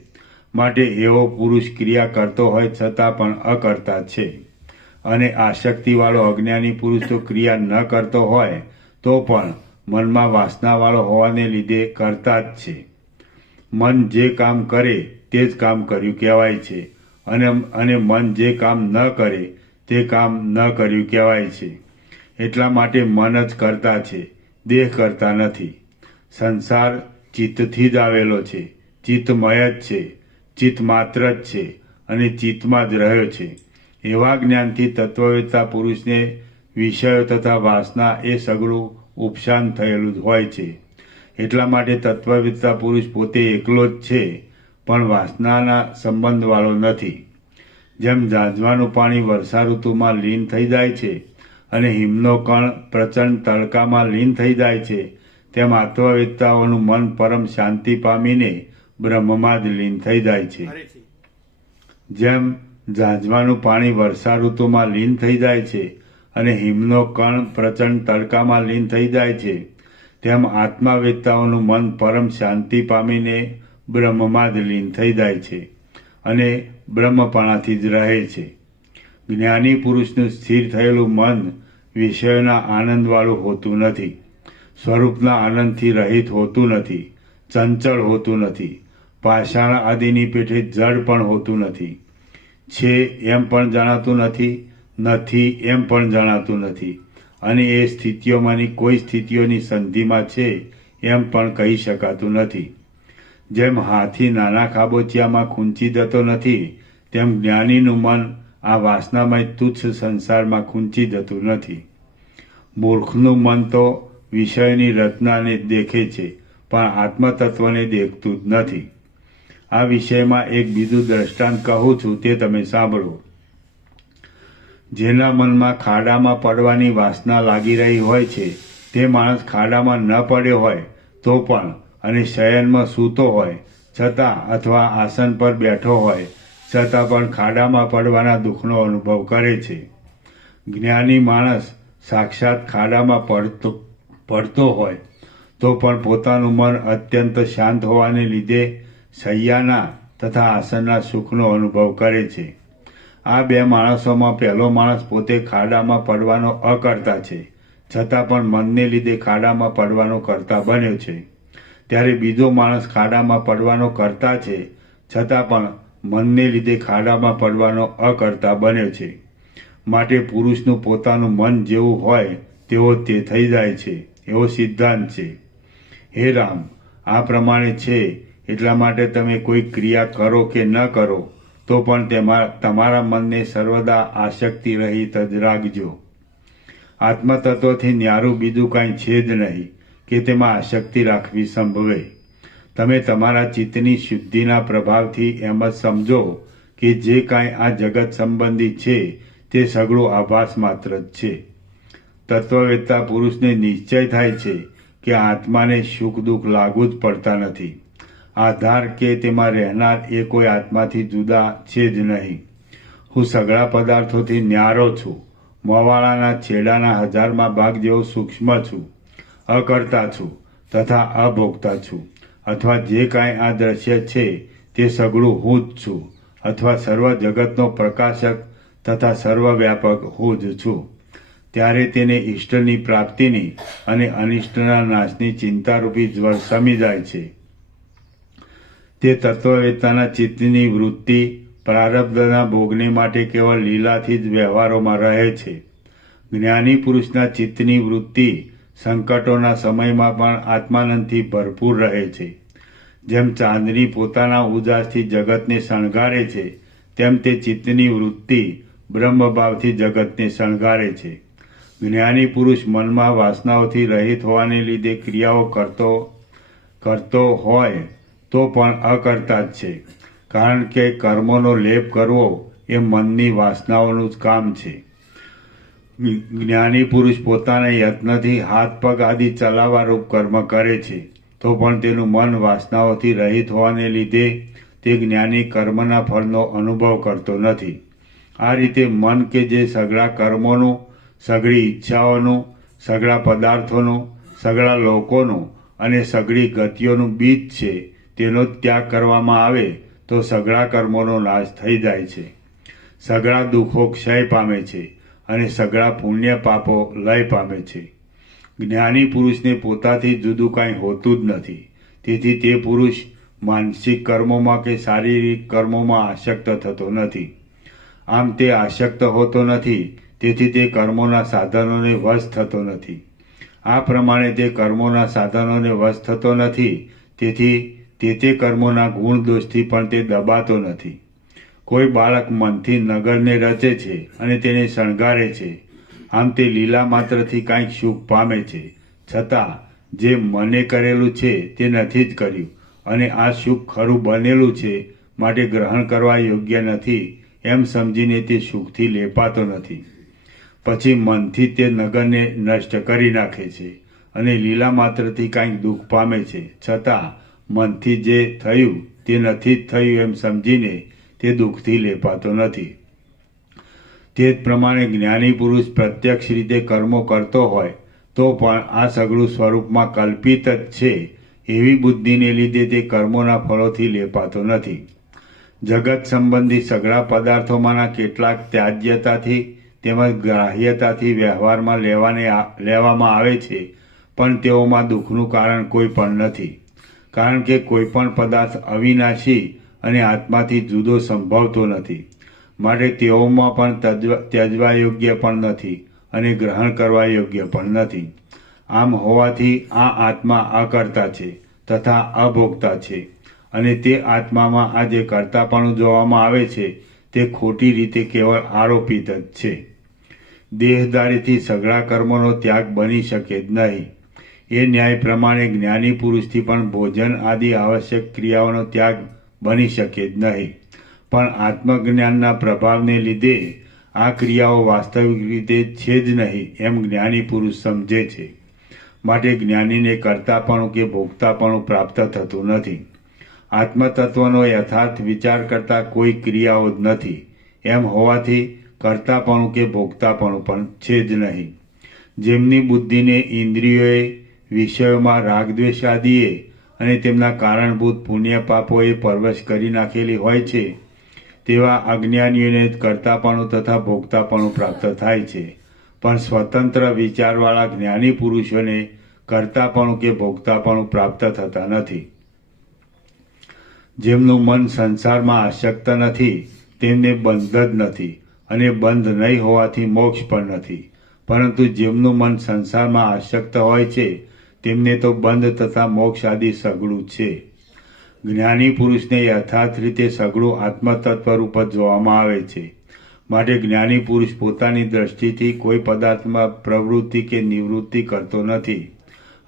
માટે એવો પુરુષ ક્રિયા કરતો હોય છતાં પણ અકર્તા છે, અને આસક્તિવાળો અજ્ઞાની પુરુષ તો ક્રિયા ન કરતો હોય તો પણ મનમાં વાસનાવાળો હોવાને લીધે કરતા જ છે. મન જે કામ કરે તે જ કામ કર્યું કહેવાય છે, અને મન જે કામ ન કરે તે કામ ન કર્યું કહેવાય છે. એટલા માટે મન જ કરતા છે, દેહ કરતા નથી. સંસાર ચિત્તથી જ આવેલો છે, ચિત્તમય જ છે, ચિત્ત માત્ર જ છે અને ચિત્તમાં જ રહ્યો છે. એવા જ્ઞાનથી તત્વવેત્તા પુરુષને વિષયો તથા વાસના એ સગળું ઉપશાન થયેલું જ હોય છે. એટલા માટે તત્વવેત્તા પુરુષ પોતે એકલો જ છે, પણ વાસનાના સંબંધવાળો નથી. જેમ ઝાંઝવાનું પાણી વર્ષા ઋતુમાં લીન થઈ જાય છે અને હિમનો કણ પ્રચંડ તડકામાં લીન થઈ જાય છે, તેમ આત્મવેત્તાઓનું મન પરમ શાંતિ પામીને બ્રહ્મમાં જ લીન થઈ જાય છે. ફરીથી જેમ ઝાંઝવાનું પાણી વર્ષા ઋતુમાં લીન થઈ જાય છે અને હિમનો કણ પ્રચંડ તડકામાં લીન થઈ જાય છે, તેમ આત્માવેત્તાઓનું મન પરમ શાંતિ પામીને બ્રહ્મમાં જ લીન થઈ જાય છે અને બ્રહ્મપણાથી જ રહે છે. જ્ઞાની પુરુષનું સ્થિર થયેલું મન વિષયોના આનંદવાળું હોતું નથી, સ્વરૂપના આનંદથી રહિત હોતું નથી, ચંચળ હોતું નથી, પાષાણ આદિની પેઠે જડ પણ હોતું નથી, છે એમ પણ જણાતું નથી, નથી એમ પણ જણાતું નથી, અને એ સ્થિતિઓમાંની કોઈ સ્થિતિઓની સંધિમાં છે એમ પણ કહી શકાતું નથી. જેમ હાથી નાના ખાબોચિયામાં ખૂંચી જતો નથી, તેમ જ્ઞાનીનું મન આ વાસનામય તુચ્છ સંસારમાં ખૂંચી જતું નથી. મૂર્ખનું મન તો વિષયની રચનાને દેખે છે, પણ આત્મતત્વને દેખતું જ નથી. આ વિષયમાં એક બીજું દ્રષ્ટાંત કહું છું, તે તમે સાંભળો. જેના મનમાં ખાડામાં પડવાની વાસના લાગી રહી હોય છે, તે માણસ ખાડામાં ન પડ્યો હોય તો પણ અને શયનમાં સૂતો હોય છતાં અથવા આસન પર બેઠો હોય છતાં પણ ખાડામાં પડવાના દુઃખનો અનુભવ કરે છે. જ્ઞાની માણસ સાક્ષાત ખાડામાં પડતો હોય તો પણ પોતાનું મન અત્યંત શાંત હોવાને લીધે શૈયાના તથા આસનના સુખનો અનુભવ કરે છે. આ બે માણસોમાં પહેલો માણસ પોતે ખાડામાં પડવાનો અકર્તા છે, છતાં પણ મનને લીધે ખાડામાં પડવાનો કર્તા બન્યો છે. ત્યારે બીજો માણસ ખાડામાં પડવાનો કર્તા છે, છતાં પણ મનને લીધે ખાડામાં પડવાનો અકર્તા બન્યો છે. માટે પુરુષનું પોતાનું મન જેવું હોય તેવો તે થઈ જાય છે, એવો સિદ્ધાંત છે. હે રામ, આ પ્રમાણે છે. એટલા માટે તમે કોઈ ક્રિયા કરો કે ન કરો તો પણ તમારા મનને સર્વદા આસક્તિ રહિત જ રાખજો. આત્મતત્વથી ન્યારું બીજું કાંઈ છે જ નહીં કે તેમાં આસક્તિ રાખવી સંભવે. તમે તમારા ચિત્તની શુદ્ધિના પ્રભાવથી એમ જ સમજો કે જે કાંઈ આ જગત સંબંધી છે તે સઘળું આભાસ માત્ર જ છે. તત્વવેત્તા પુરુષને નિશ્ચય થાય છે કે આત્માને સુખ દુઃખ લાગુ જ પડતા નથી. આધાર કે તેમાં રહેનાર એ કોઈ આત્માથી જુદા છે જ નહીં. હું સઘળા પદાર્થોથી ન્યારો છું, મોવાળાના છેડાના 1000માં ભાગ જેવો સૂક્ષ્મ છું, અકર્તા છું તથા અભોગતા છું. અથવા જે કાંઈ આ દ્રશ્ય છે તે સઘળું હું જ છું, અથવા સર્વ જગતનો પ્રકાશક તથા સર્વવ્યાપક હું જ છું. ત્યારે તેને ઇષ્ટની પ્રાપ્તિની અને અનિષ્ટના નાશની ચિંતારૂપી જ્વર શમી જાય છે. તે તત્વવેત્તાના ચિત્તની વૃત્તિ પ્રારબ્ધના ભોગને માટે કેવળ લીલાથી જ વ્યવહારોમાં રહે છે. જ્ઞાની પુરુષના ચિત્તની વૃત્તિ સંકટોના સમયમાં પણ આત્માનંદથી ભરપૂર રહે છે. જેમ ચાંદની પોતાના ઉજાસથી જગતને શણગારે છે, તેમ તે ચિત્તની વૃત્તિ બ્રહ્મભાવથી જગતને શણગારે છે. જ્ઞાની પુરુષ મનમાં વાસનાઓથી રહિત હોવાને લીધે ક્રિયાઓ કરતો હોય તો પણ અકર્તા જ છે, કારણ કે કર્મોનો લેપ કરવો એ મનની વાસનાઓનું જ કામ છે. જ્ઞાની પુરુષ પોતાના યત્નથી હાથ પગ આદિ ચલાવવારૂપ કર્મ કરે છે, તો પણ તેનું મન વાસનાઓથી રહિત હોવાને લીધે તે જ્ઞાની કર્મના ફળનો અનુભવ કરતો નથી. આ રીતે મન કે જે સઘળા કર્મોનું, સઘળી ઈચ્છાઓનું, સઘળા પદાર્થોનું, સઘળા લોકોનું અને સઘળી ગતિઓનું બીજ છે, તેનો ત્યાગ કરવામાં આવે તો સઘળા કર્મોનો નાશ થઈ જાય છે, સઘળા દુઃખો ક્ષય પામે છે અને સઘળા પુણ્ય પાપો લય પામે છે. જ્ઞાની પુરુષને પોતાથી જુદું કાંઈ હોતું જ નથી. તેથી તે પુરુષ માનસિક કર્મોમાં કે શારીરિક કર્મોમાં આસક્ત થતો નથી. આમ તે આસક્ત હોતો નથી, તેથી તે કર્મોના સાધનોને વશ થતો નથી. આ પ્રમાણે તે કર્મોના સાધનોને વશ થતો નથી, તેથી તે કર્મોના ગુણ દોષથી પણ તે દબાતો નથી. કોઈ બાળક મનથી નગરને રચે છે અને તેને શણગારે છે. આમ તે લીલા માત્રથી કાંઈક સુખ પામે છે, છતાં જે મને કરેલું છે તે નથી જ કર્યું, અને આ સુખ ખરું બનેલું છે, માટે ગ્રહણ કરવા યોગ્ય નથી એમ સમજીને તે સુખથી લેપાતો નથી. પછી મનથી તે નગરને નષ્ટ કરી નાખે છે અને લીલા માત્રથી કાંઈક દુઃખ પામે છે, છતાં મનથી જે થયું તે નથી જ થયું એમ સમજીને તે દુઃખથી લેપાતો નથી. તે જ પ્રમાણે જ્ઞાની પુરુષ પ્રત્યક્ષ રીતે કર્મો કરતો હોય તો પણ આ સઘળું સ્વરૂપમાં કલ્પિત જ છે એવી બુદ્ધિને લીધે તે કર્મોના ફળોથી લેપાતો નથી. જગત સંબંધી સઘળા પદાર્થોમાંના કેટલાક ત્યાજ્યતાથી તેમજ ગ્રાહ્યતાથી વ્યવહારમાં લેવામાં આવે છે, પણ તેઓમાં દુઃખનું કારણ કોઈ પણ નથી. કારણ કે કોઈ પણ પદાર્થ અવિનાશી અને આત્માથી જુદો સંભવતો નથી, માટે તેઓમાં પણ ત્યજવા યોગ્ય પણ નથી અને ગ્રહણ કરવા યોગ્ય પણ નથી. આમ હોવાથી આ આત્મા અકર્તા છે તથા અભોગતા છે, અને તે આત્મામાં આ જે કર્તાપણું જોવામાં આવે છે તે ખોટી રીતે કેવળ આરોપિત જ છે. દેહધારીથી સઘળા કર્મોનો ત્યાગ બની શકે જ નહીં. એ ન્યાય પ્રમાણે જ્ઞાની પુરુષથી પણ ભોજન આદિ આવશ્યક ક્રિયાઓનો ત્યાગ બની શકે જ નહીં. પણ આત્મજ્ઞાનના પ્રભાવને લીધે આ ક્રિયાઓ વાસ્તવિક રીતે છે જ નહીં એમ જ્ઞાની પુરુષ સમજે છે, માટે જ્ઞાનીને કર્તાપણું કે ભોગતાપણું પ્રાપ્ત થતું નથી. આત્મતત્વનો યથાર્થ વિચાર કરતા કોઈ ક્રિયાઓ જ નથી એમ હોવાથી કર્તાપણું કે ભોગતાપણું પણ છે જ નહીં. જેમની બુદ્ધિને ઇન્દ્રિયોએ, વિષયોમાં રાગદ્વેષ આદિએ અને તેમના કારણભૂત પુણ્ય પાપોએ પરવશ કરી નાખેલી હોય છે, તેવા અજ્ઞાનીઓને કર્તાપણું તથા ભોગતાપણું પ્રાપ્ત થાય છે. પણ સ્વતંત્ર વિચારવાળા જ્ઞાની પુરુષોને કર્તાપણું કે ભોગતાપણું પ્રાપ્ત થતા નથી. જેમનું મન સંસારમાં આસક્ત નથી તેમને બંધ જ નથી, અને બંધ નહીં હોવાથી મોક્ષ પણ નથી. પરંતુ જેમનું મન સંસારમાં આસક્ત હોય છે તેમને તો બંધ તથા મોક્ષ આદિ સઘળું છે. જ્ઞાની પુરુષને યથાર્થ રીતે સઘળું આત્મતત્વ રૂપ જ જોવામાં આવે છે. માટે જ્ઞાની પુરુષ પોતાની દ્રષ્ટિથી કોઈ પદાર્થમાં પ્રવૃત્તિ કે નિવૃત્તિ કરતો નથી,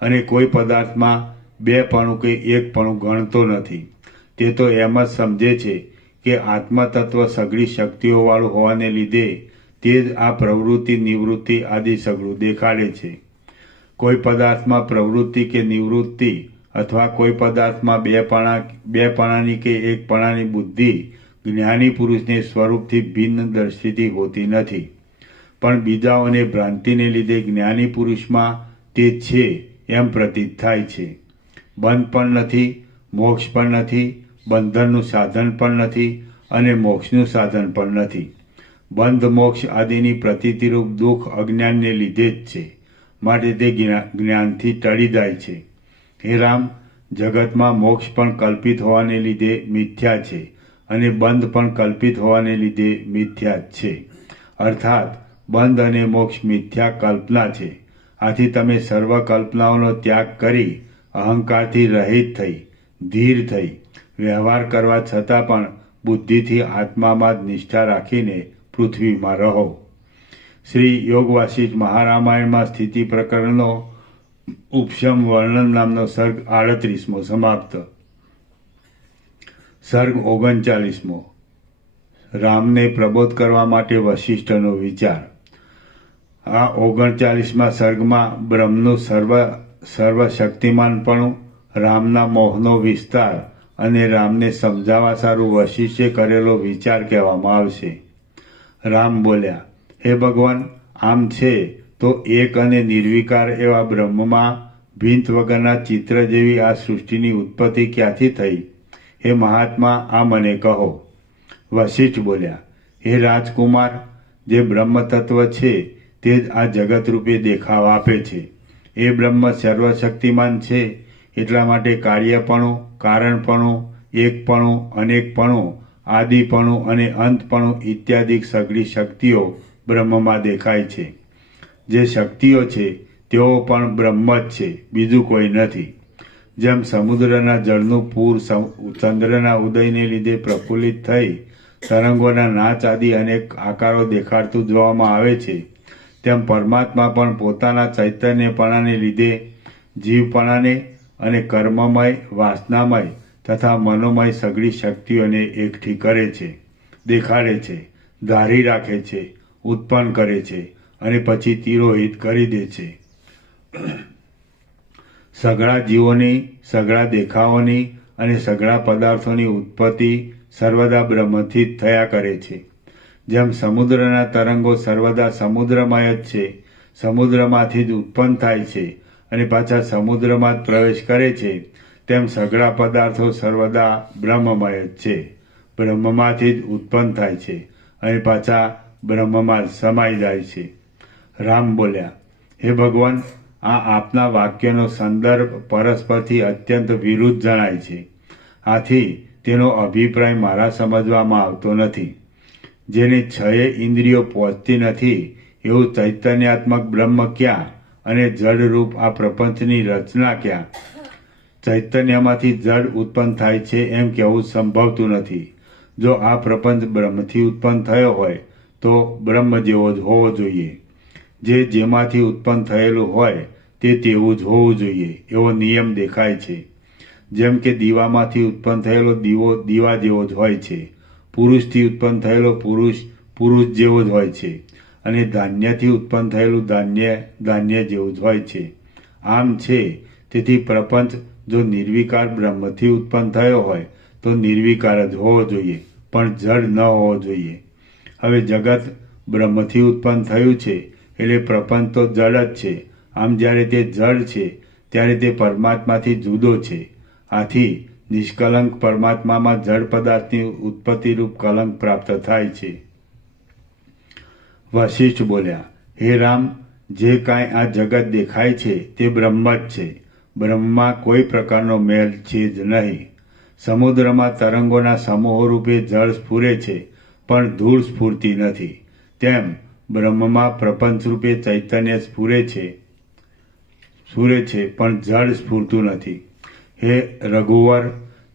અને કોઈ પદાર્થમાં બેપણું કે એકપણું ગણતો નથી. તે તો એમ જ સમજે છે કે આત્મતત્વ સઘળી શક્તિઓવાળું હોવાને લીધે તે જ આ પ્રવૃત્તિ નિવૃત્તિ આદિ સઘળું દેખાડે છે. કોઈ પદાર્થમાં પ્રવૃત્તિ કે નિવૃત્તિ અથવા કોઈ પદાર્થમાં બેપણાની કે એકપણાની બુદ્ધિ જ્ઞાની પુરુષને સ્વરૂપથી ભિન્ન દ્રષ્ટિથી હોતી નથી, પણ બીજાઓને ભ્રાંતિને લીધે જ્ઞાની પુરુષમાં તે છે એમ પ્રતીત થાય છે. બંધ પણ નથી, મોક્ષ પણ નથી, બંધનનું સાધન પણ નથી અને મોક્ષનું સાધન પણ નથી. બંધ મોક્ષ આદિની પ્રતીતિરૂપ દુઃખ અજ્ઞાનને લીધે જ છે, માટે તે જ્ઞાનથી ટળી જાય છે. હે રામ, જગતમાં મોક્ષ પણ કલ્પિત હોવાને લીધે મિથ્યા છે, અને બંધ પણ કલ્પિત હોવાને લીધે મિથ્યા જ છે. અર્થાત બંધ અને મોક્ષ મિથ્યા કલ્પના છે. આથી તમે સર્વ કલ્પનાઓનો ત્યાગ કરી અહંકારથી રહિત થઈ, ધીર થઈ, વ્યવહાર કરવા છતાં પણ બુદ્ધિથી આત્મામાં જ નિષ્ઠા રાખીને પૃથ્વીમાં રહો. શ્રી યોગ વાસિષ્ઠ મહારામાયણમાં સ્થિતિ પ્રકરણનો ઉપશમ વર્ણન નામનો સર્ગ 38મો સમાપ્ત. સર્ગ 39મો. રામને પ્રબોધ કરવા માટે વશિષ્ઠનો વિચાર. આ 39મા સર્ગમાં બ્રહ્મનું સર્વશક્તિમાનપણું, રામના મોહનો વિસ્તાર અને રામને સમજાવવા સારું વશિષ્ઠે કરેલો વિચાર કહેવામાં આવશે. રામ બોલ્યા, હે ભગવાન, આમ છે તો એક અને નિર્વિકાર એવા બ્રહ્મમાં ભીંત વગરના ચિત્ર જેવી આ સૃષ્ટિની ઉત્પત્તિ ક્યાંથી થઈ? હે મહાત્મા, આ મને કહો. વશિષ્ઠ બોલ્યા, હે રાજકુમાર, જે બ્રહ્મ તત્વ છે તે જ આ જગતરૂપે દેખાવ આપે છે. એ બ્રહ્મ સર્વશક્તિમાન છે, એટલા માટે કાર્યપણું, કારણપણું, એકપણું, અનેકપણું, આદિપણું અને અંતપણું ઇત્યાદિ સઘળી શક્તિઓ બ્રહ્મમાં દેખાય છે. જે શક્તિઓ છે તેઓ પણ બ્રહ્મ જ છે, બીજું કોઈ નથી. જેમ સમુદ્રના જળનું પૂર ચંદ્રના ઉદયને લીધે પ્રફુલ્લિત થઈ તરંગોના નાચ આદિ અનેક આકારો દેખાડતું જોવામાં આવે છે, તેમ પરમાત્મા પણ પોતાના ચૈતન્યપણાને લીધે જીવપણાને અને કર્મમય, વાસનામય તથા મનોમય સઘળી શક્તિઓને એકઠી કરે છે, દેખાડે છે, ધારી રાખે છે, ઉત્પન્ન કરે છે અને પછી તિરોહિત કરી દે છે. સઘળા જીવોની, સઘળા દેખાવોની અને સઘળા પદાર્થોની ઉત્પત્તિ સર્વદા બ્રહ્મથી જ થયા કરે છે. જેમ સમુદ્રના તરંગો સર્વદા સમુદ્રમય જ છે, સમુદ્રમાંથી જ ઉત્પન્ન થાય છે અને પાછા સમુદ્રમાં જ પ્રવેશ કરે છે, તેમ સઘળા પદાર્થો સર્વદા બ્રહ્મમય જ છે, બ્રહ્મમાંથી જ ઉત્પન્ન થાય છે અને પાછા બ્રહ્મમાં જ સમાઈ જાય છે. રામ બોલ્યા, હે ભગવાન, આ આપના વાક્યનો સંદર્ભ પરસ્પરથી અત્યંત વિરુદ્ધ જણાય છે. આથી તેનો અભિપ્રાય મારા સમજવામાં આવતો નથી. જેની 6 ઇન્દ્રિયો પહોંચતી નથી એવું ચૈતન્યાત્મક બ્રહ્મ ક્યાં અને જડરૂપ આ પ્રપંચની રચના ક્યાં? ચૈતન્યમાંથી જડ ઉત્પન્ન થાય છે એમ કહેવું સંભવતું નથી. જો આ પ્રપંચ બ્રહ્મથી ઉત્પન્ન થયો હોય તો બ્રહ્મ જેવો જ હોવો જોઈએ. જે જેમાંથી ઉત્પન્ન થયેલું હોય તે તેવું જ હોવું જોઈએ એવો નિયમ દેખાય છે. જેમ કે દીવામાંથી ઉત્પન્ન થયેલો દીવો દીવા જેવો જ હોય છે, પુરુષથી ઉત્પન્ન થયેલો પુરુષ પુરુષ જેવો જ હોય છે અને ધાન્યથી ઉત્પન્ન થયેલું ધાન્ય ધાન્ય જેવું જ હોય છે. આમ છે. તેથી પ્રપંચ જો નિર્વિકાર બ્રહ્મથી ઉત્પન્ન થયો હોય તો નિર્વિકાર જ હોવો જોઈએ, પણ જડ ન હોવો જોઈએ. હવે જગત બ્રહ્મથી ઉત્પન્ન થયું છે એટલે પ્રપંચ તો જડ જ છે. આમ જ્યારે તે જડ છે ત્યારે તે પરમાત્માથી જુદો છે. આથી નિષ્કલંક પરમાત્મામાં જડ પદાર્થની ઉત્પત્તિરૂપ કલંક પ્રાપ્ત થાય છે. વશિષ્ઠ બોલ્યા, હે રામ, જે કાંઈ આ જગત દેખાય છે તે બ્રહ્મ જ છે. બ્રહ્મમાં કોઈ પ્રકારનો મેલ છે જ નહીં. સમુદ્રમાં તરંગોના સમૂહ રૂપે જળ સ્ફુરે છે પણ ધૂળ સ્ફૂરતી નથી, તેમ બ્રહ્મમાં પ્રપંચ રૂપે ચૈતન્ય સ્ફુરે છે પણ જળ સ્ફૂરતું નથી. હે રઘુવર,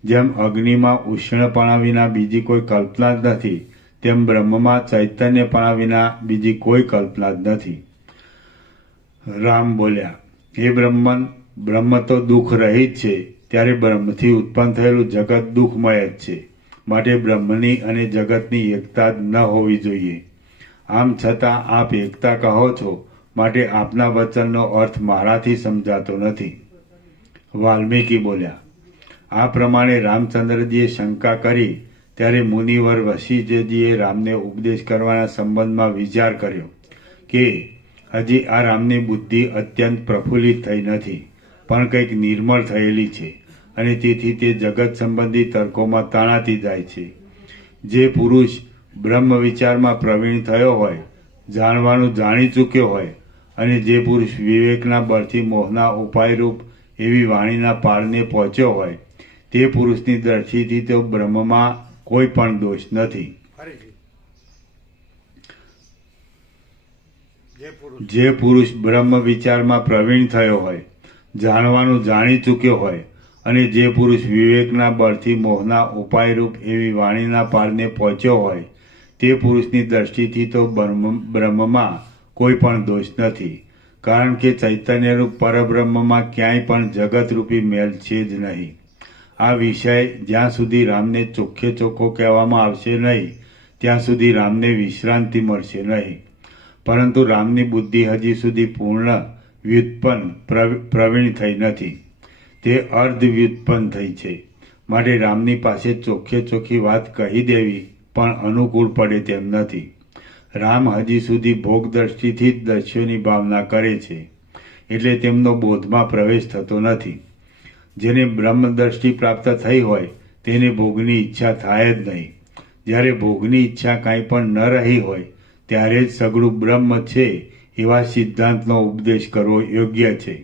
જેમ અગ્નિમાં ઉષ્ણપણા વિના બીજી કોઈ કલ્પના જ નથી, તેમ બ્રહ્મમાં ચૈતન્યપણા વિના બીજી કોઈ કલ્પના જ નથી. રામ બોલ્યા, હે બ્રહ્મન, બ્રહ્મ તો દુઃખ રહિત છે, ત્યારે બ્રહ્મથી ઉત્પન્ન થયેલું જગત દુઃખમય જ છે. માટે બ્રહ્મની અને જગતની એકતા જ ન હોવી જોઈએ. આમ છતાં આપ એકતા કહો છો, માટે આપના વચનનો અર્થ મારાથી સમજાતો નથી. વાલ્મીકી બોલ્યા, આ પ્રમાણે રામચંદ્રજીએ શંકા કરી ત્યારે મુનિવર વશિષ્ઠજીએ રામને ઉપદેશ કરવાના સંબંધમાં વિચાર કર્યો કે હજી આ રામની બુદ્ધિ અત્યંત પ્રફુલ્લિત થઈ નથી, પણ કંઈક નિર્મળ થયેલી છે અને તેથી તે જગત સંબંધી તર્કોમાં તણાતી જાય છે. જે પુરુષ બ્રહ્મ વિચારમાં પ્રવીણ થયો હોય, જાણવાનું જાણી ચૂક્યો હોય અને જે પુરુષ વિવેકના બળથી મોહના ઉપાયરૂપ એવી વાણીના પારને પહોંચ્યો હોય, તે પુરુષની દ્રષ્ટિથી તો બ્રહ્મમાં કોઈ પણ દોષ નથી. જે પુરુષ બ્રહ્મ વિચારમાં પ્રવીણ થયો હોય, જાણવાનું જાણી ચૂક્યો હોય અને જે પુરુષ વિવેકના બળથી મોહના ઉપાયરૂપ એવી વાણીના પારને પહોંચ્યો હોય, તે પુરુષની દ્રષ્ટિથી તો બ્રહ્મમાં કોઈ પણ દોષ નથી, કારણ કે ચૈતન્યરૂપ પરબ્રહ્મમાં ક્યાંય પણ જગતરૂપી મેલ છે જ નહીં. આ વિષય જ્યાં સુધી રામને ચોખ્ખે ચોખ્ખો કહેવામાં આવશે નહીં, ત્યાં સુધી રામને વિશ્રાંતિ મળશે નહીં. પરંતુ રામની બુદ્ધિ હજી સુધી પૂર્ણ વ્યુત્પન્ન પ્રવીણ થઈ નથી, તે અર્ધ વ્યુત્પન્ન થઈ છે. માટે રામની પાસે ચોખ્ખે ચોખ્ખી વાત કહી દેવી પણ અનુકૂળ પડે તેમ નથી. રામ હજી સુધી ભોગ દ્રષ્ટિથી જ દસ્યુની ભાવના કરે છે, એટલે તેમનો બોધમાં પ્રવેશ થતો નથી. જેને બ્રહ્મ દ્રષ્ટિ પ્રાપ્ત થઈ હોય તેને ભોગની ઈચ્છા થાય જ નહીં. જ્યારે ભોગની ઈચ્છા કાંઈ પણ ન રહી હોય ત્યારે જ સઘળું બ્રહ્મ છે એવા સિદ્ધાંતનો ઉપદેશ કરવો યોગ્ય છે.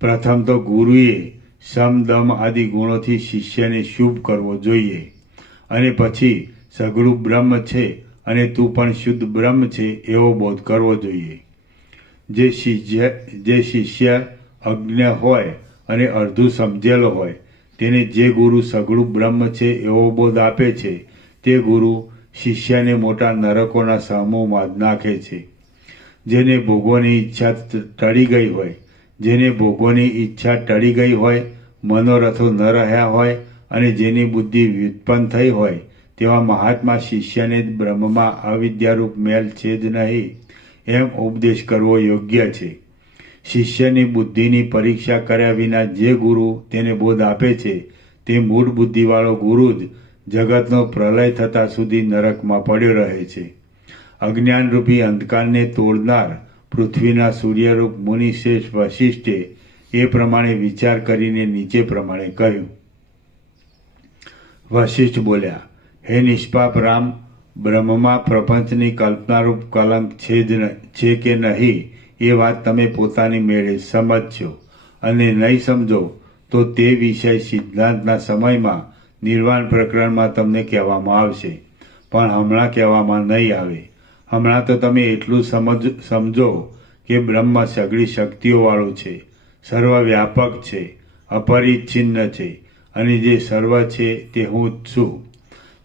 પ્રથમ તો ગુરુએ સમ દમ આદિ ગુણોથી શિષ્યને શુભ કરવો જોઈએ અને પછી સગળું બ્રહ્મ છે અને તું પણ શુદ્ધ બ્રહ્મ છે એવો બોધ કરવો જોઈએ. જે શિષ્ય અજ્ઞ હોય અને અડધું સમજેલો હોય તેને જે ગુરુ સગળું બ્રહ્મ છે એવો બોધ આપે છે તે ગુરુ શિષ્યને મોટા નરકોના સમૂહમાં નાખે છે. જેને ભોગોની ઈચ્છા ટળી ગઈ હોય, મનોરથો ન રહ્યા હોય અને જેની બુદ્ધિ વ્યુત્પન્ન થઈ હોય તેવા મહાત્મા શિષ્યને બ્રહ્મમાં અવિદ્યારૂપ મેલ છે જ નહીં એમ ઉપદેશ કરવો યોગ્ય છે. શિષ્યની બુદ્ધિની પરીક્ષા કર્યા વિના જે ગુરુ તેને બોધ આપે છે તે મૂળ બુદ્ધિવાળો ગુરુ જ જગતનો પ્રલય થતા સુધી નરકમાં પડ્યો રહે છે. અજ્ઞાનરૂપી અંધકારને તોડનાર પૃથ્વીના સૂર્યરૂપ મુનિશ્રેષ્ઠ વશિષ્ઠે એ પ્રમાણે વિચાર કરીને નીચે પ્રમાણે કહ્યું. વશિષ્ઠ બોલ્યા, હે નિષ્પાપ રામ, બ્રહ્મમાં પ્રપંચની કલ્પનારૂપ કલંક છે કે નહીં એ વાત તમે પોતાની મેળે સમજશો અને નહીં સમજો તો તે વિષય સિદ્ધાંતના સમયમાં નિર્વાણ પ્રકરણમાં તમને કહેવામાં આવશે, પણ હમણાં કહેવામાં નહીં આવે. હમણાં તો તમે એટલું સમજો કે બ્રહ્મ સઘળી શક્તિઓવાળું છે, સર્વવ્યાપક છે, અપરિચ્છિન્ન છે અને જે સર્વ છે તે હું જ છું.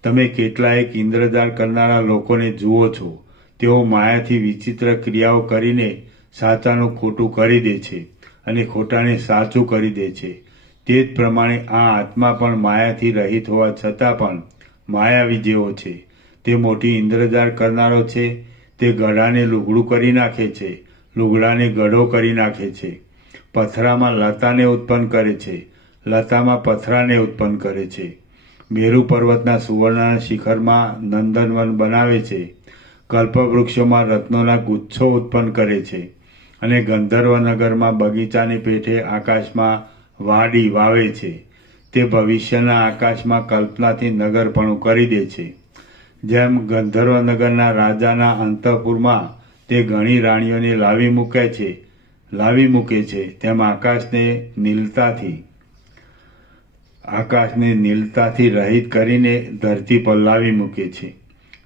તમે કેટલાયક ઇન્દ્રજાળ કરનારા લોકોને જુઓ છો. તેઓ માયાથી વિચિત્ર ક્રિયાઓ કરીને સાચાનું ખોટું કરી દે છે અને ખોટાને સાચું કરી દે છે. તે જ પ્રમાણે આ આત્મા પણ માયાથી રહિત હોવા છતાં પણ માયાવી જેવો છે. તે મોટી ઇન્દ્રજાળ કરનારો છે. તે ગળાને લુગડું કરી નાખે છે, લુગડાને ગળો કરી નાખે છે. પથરામાં લતાને ઉત્પન્ન કરે છે, લતામાં પથરાને ઉત્પન્ન કરે છે. મેરુ પર્વતના સુવર્ણના શિખરમાં નંદનવન બનાવે છે, કલ્પવૃક્ષોમાં રત્નોના ગુચ્છો ઉત્પન્ન કરે છે અને ગંધર્વનગરમાં બગીચાની પેઠે આકાશમાં વાડી વાવે છે. તે ભવિષ્યના આકાશમાં કલ્પનાથી નગરપણું કરી દે છે. જેમ ગંધર્વનગરના રાજાના અંતઃપુરમાં તે ઘણી રાણીઓને લાવી મૂકે છે તેમ આકાશને નીલતાથી રહિત કરીને ધરતી પર લાવી મૂકે છે.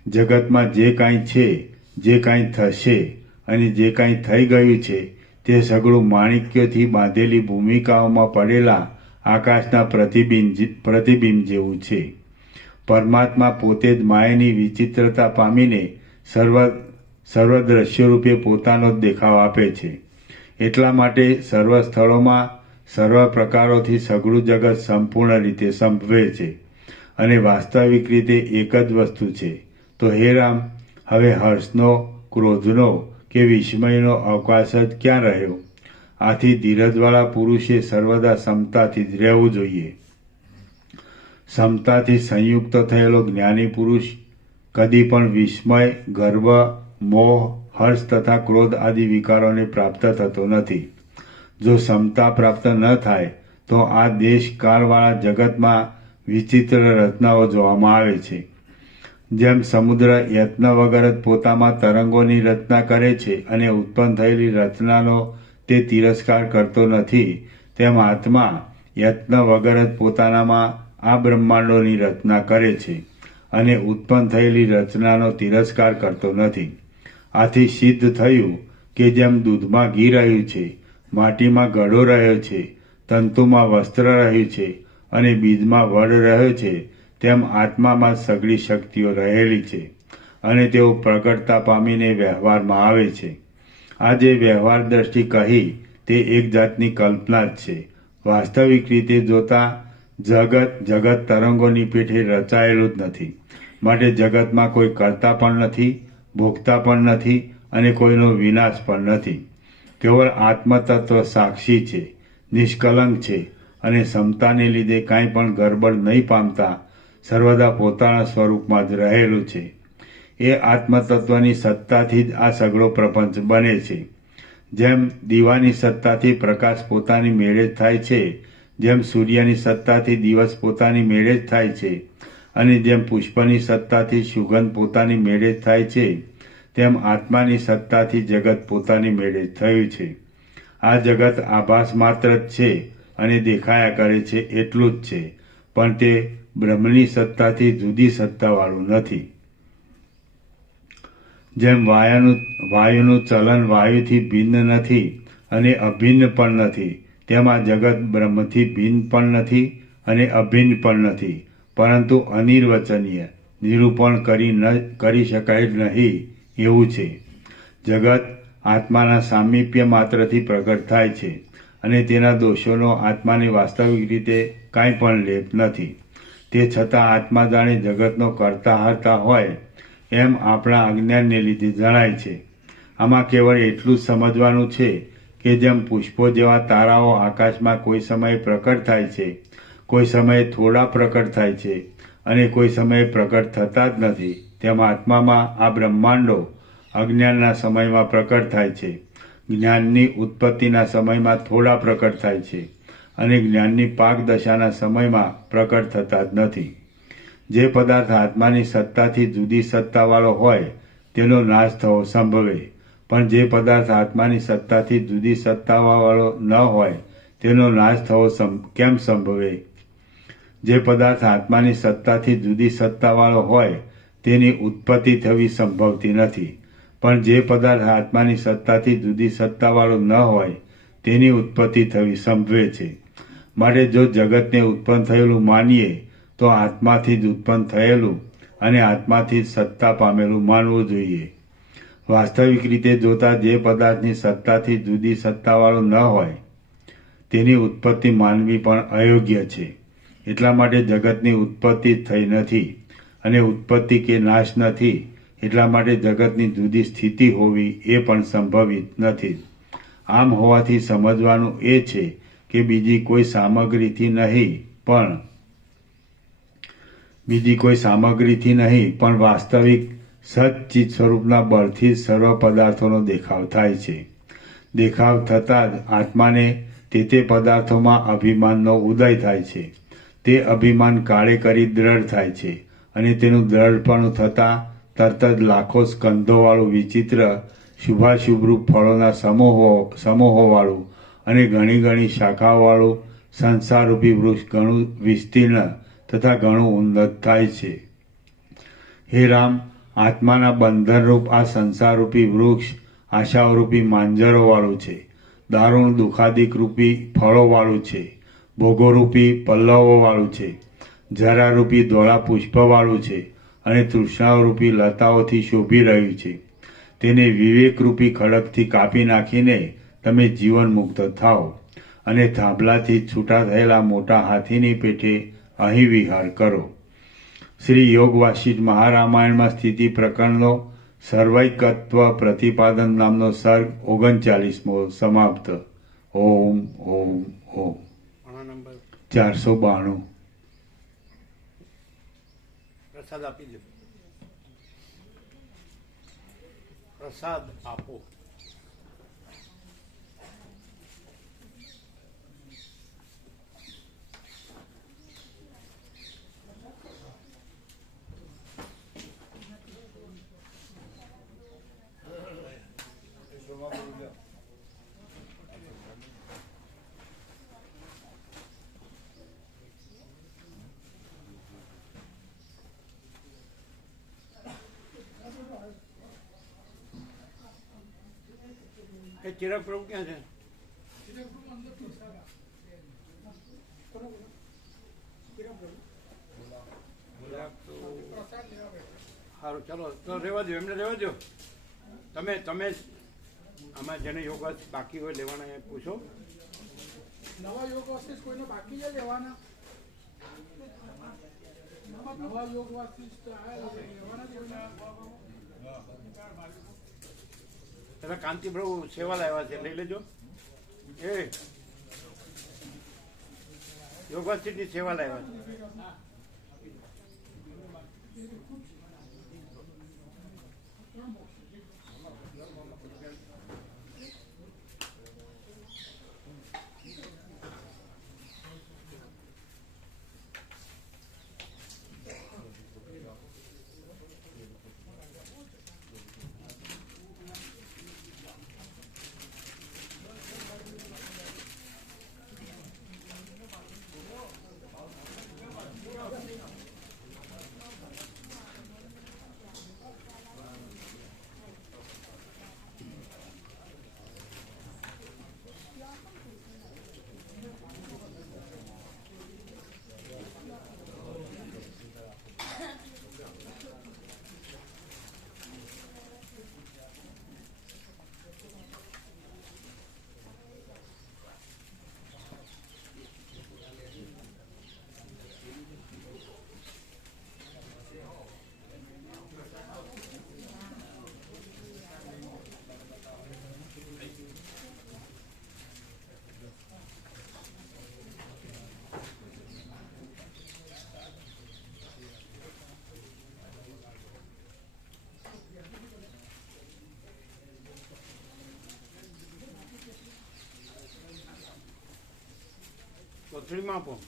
જગતમાં જે કાંઈ છે, જે કાંઈ થશે અને જે કાંઈ થઈ ગયું છે તે સઘળું માણિક્યોથી બાંધેલી ભૂમિકાઓમાં પડેલા આકાશના પ્રતિબિંબ જેવું છે. પરમાત્મા પોતે જ માયાની વિચિત્રતા પામીને સર્વ દ્રશ્યરૂપે પોતાનો જ દેખાવ આપે છે. એટલા માટે સર્વ સ્થળોમાં સર્વ પ્રકારોથી સઘળું જગત સંપૂર્ણ રીતે સંભવે છે અને વાસ્તવિક રીતે એક જ વસ્તુ છે. તો હે રામ, હવે હર્ષનો, ક્રોધનો કે વિસ્મયનો અવકાશ જ ક્યાં રહ્યો? આથી ધીરજવાળા પુરુષે સર્વદા સમતાથી જ રહેવું જોઈએ. સમતાથી સંયુક્ત થયેલો જ્ઞાની પુરુષ કદી પણ વિસ્મય, ગર્વ, મોહ, હર્ષ તથા ક્રોધ આદિ વિકારોને પ્રાપ્ત થતો નથી. જો સમતા પ્રાપ્ત ન થાય તો આ દેશ કાળવાળા જગતમાં વિચિત્ર રચનાઓ જોવામાં આવે છે. જેમ સમુદ્ર યત્ન વગર જ પોતામાં તરંગોની રચના કરે છે અને ઉત્પન્ન થયેલી રચનાનો તે તિરસ્કાર કરતો નથી, તેમ આત્મા યત્ન વગર જ પોતાનામાં આ બ્રહ્માંડોની રચના કરે છે અને ઉત્પન્ન થયેલી રચનાનો તિરસ્કાર કરતો નથી. આથી સિદ્ધ થયું કે જેમ દૂધમાં ઘી રહ્યું છે, માટીમાં ઘડો રહ્યો છે, તંતુમાં વસ્ત્ર રહ્યું છે અને બીજમાં વડ રહ્યો છે, તેમ આત્મામાં સઘળી શક્તિઓ રહેલી છે અને તેઓ પ્રગટતા પામીને વ્યવહારમાં આવે છે. આ જે વ્યવહાર દ્રષ્ટિ કહી તે એક જાતની કલ્પના જ છે. વાસ્તવિક રીતે જોતા જગત તરંગોની પેઠે રચાયેલું જ નથી. માટે જગતમાં કોઈ કરતા પણ નથી, ભોગતા પણ નથી અને કોઈનો વિનાશ પણ નથી. કેવળ આત્મતત્વ સાક્ષી છે, નિષ્કલંક છે અને સમતાને લીધે કાંઈ પણ ગરબડ નહીં પામતા સર્વદા પોતાના સ્વરૂપમાં જ રહેલું છે. એ આત્મતત્વની સત્તાથી જ આ સઘળો પ્રપંચ બને છે. જેમ દીવાની સત્તાથી પ્રકાશ પોતાની મેળે જ થાય છે, જેમ સૂર્યની સત્તાથી દિવસ પોતાની મેળે જ થાય છે અને જેમ પુષ્પની સત્તાથી સુગંધ પોતાની મેળે જ થાય છે, તેમ આત્માની સત્તાથી જગત પોતાની મેળે જ થયું છે. આ જગત આભાસ માત્ર જ છે અને દેખાયા કરે છે એટલું જ છે, પણ તે બ્રહ્મની સત્તાથી જુદી સત્તાવાળું નથી. જેમ વાયુનું ચલન વાયુથી ભિન્ન નથી અને અભિન્ન પણ નથી, તેમાં જગત બ્રહ્મથી ભિન્ન પણ નથી અને અભિન્ન પણ નથી, પરંતુ અનિર્વચનીય, નિરૂપણ કરી શકાય જ નહીં એવું છે. જગત આત્માના સામીપ્ય માત્રથી પ્રગટ થાય છે અને તેના દોષોનો આત્માની વાસ્તવિક રીતે કાંઈ પણ લેપ નથી. તે છતાં આત્મા જાણે જગતનો કરતા હરતા હોય એમ આપણા અજ્ઞાનને લીધે જણાય છે. આમાં કેવળ એટલું જ સમજવાનું છે કે જેમ પુષ્પો જેવા તારાઓ આકાશમાં કોઈ સમયે પ્રકટ થાય છે, કોઈ સમયે થોડા પ્રકટ થાય છે અને કોઈ સમયે પ્રકટ થતા જ નથી, તેમ આત્મામાં આ બ્રહ્માંડો અજ્ઞાનના સમયમાં પ્રકટ થાય છે, જ્ઞાનની ઉત્પત્તિના સમયમાં થોડા પ્રકટ થાય છે અને જ્ઞાનની પાક દશાના સમયમાં પ્રકટ થતા જ નથી. જે પદાર્થ આત્માની સત્તાથી જુદી સત્તાવાળો હોય તેનો નાશ થવો સંભવે, પણ જે પદાર્થ આત્માની સત્તાથી જુદી સત્તાવાળો ન હોય તેનો નાશ થવો કેમ સંભવે? જે પદાર્થ આત્માની સત્તાથી જુદી સત્તાવાળો હોય તેની ઉત્પત્તિ થવી સંભવતી નથી, પણ જે પદાર્થ આત્માની સત્તાથી જુદી સત્તાવાળો ન હોય તેની ઉત્પત્તિ થવી સંભવે છે. માટે જો જગતને ઉત્પન્ન થયેલું માનીએ તો આત્માથી જ ઉત્પન્ન થયેલું અને આત્માથી જ સત્તા પામેલું માનવું જોઈએ. વાસ્તવિક રીતે જોતા જે પદાર્થની સત્તાથી જુદી સત્તાવાળો ન હોય તેની ઉત્પત્તિ માનવી પણ અયોગ્ય છે. એટલા માટે જગતની ઉત્પત્તિ થઈ નથી અને ઉત્પત્તિ કે નાશ નથી, એટલા માટે જગતની જુદી સ્થિતિ હોવી એ પણ સંભવિત નથી. આમ હોવાથી સમજવાનું એ છે કે બીજી કોઈ સામગ્રીથી નહીં પણ વાસ્તવિક સચ્ચિત સ્વરૂપના બળથી જ સર્વ પદાર્થોનો દેખાવ થાય છે. દેખાવ થતાં જ આત્માને તે પદાર્થોમાં અભિમાનનો ઉદય થાય છે. તે અભિમાન કાળે કરી દ્રઢ થાય છે અને તેનું દ્રઢપણું થતાં તરત જ લાખો સ્કંધોવાળું વિચિત્ર શુભાશુભરૂપ ફળોના સમૂહોવાળું અને ઘણી ઘણી શાખાઓવાળું સંસારરૂપી વૃક્ષ ઘણું વિસ્તીર્ણ તથા ઘણું ઉન્નત થાય છે. હે રામ, આત્માના બંધનરૂપ આ સંસારરૂપી વૃક્ષ આશાઓરૂપી માંજરોવાળું છે, દારૂણ દુઃખાદિક રૂપી ફળોવાળું છે, ભોગોરૂપી પલ્લવોવાળું છે, જરારૂપી ધોળા પુષ્પવાળું છે અને તૃષ્ણાઓરૂપી લતાઓથી શોભી રહ્યું છે. તેને વિવેકરૂપી ખડગથી કાપી નાખીને તમે જીવન મુક્ત થાઓ અને થાંભલાથી છૂટા થયેલા મોટા હાથીની પેઠે અહીં વિહાર કરો. શ્રી યોગ વાસિષ્ઠ મહારામાયણમાં સ્થિતિ પ્રકરણનો સર્વૈકત્વ પ્રતિપાદન નામનો સર્ગ 39મો સમાપ્ત. ઓમ ઓમ ઓમ. 492. પ્રસાદ આપી દો. પ્રસાદ આપો. એ ચિરાગ પ્રભુ ક્યાં છે? સારું, ચાલો તો રહેવા દો, એમને રહેવા દો. તમે આમાં જેને યોગ બાકી હોય લેવાના એ પૂછો. નવા યોગ વાસિષ્ઠ કોઈને બાકી છે લેવાના? નવા યોગ વાસિષ્ઠ લેવાના પેલા કાંતિ પ્રભુ સેવા લાવ્યા છે, લઈ લેજો. એ યોગ વાસિષ્ઠની સેવા લાવ્યા છે. કોથળીમાં આપો.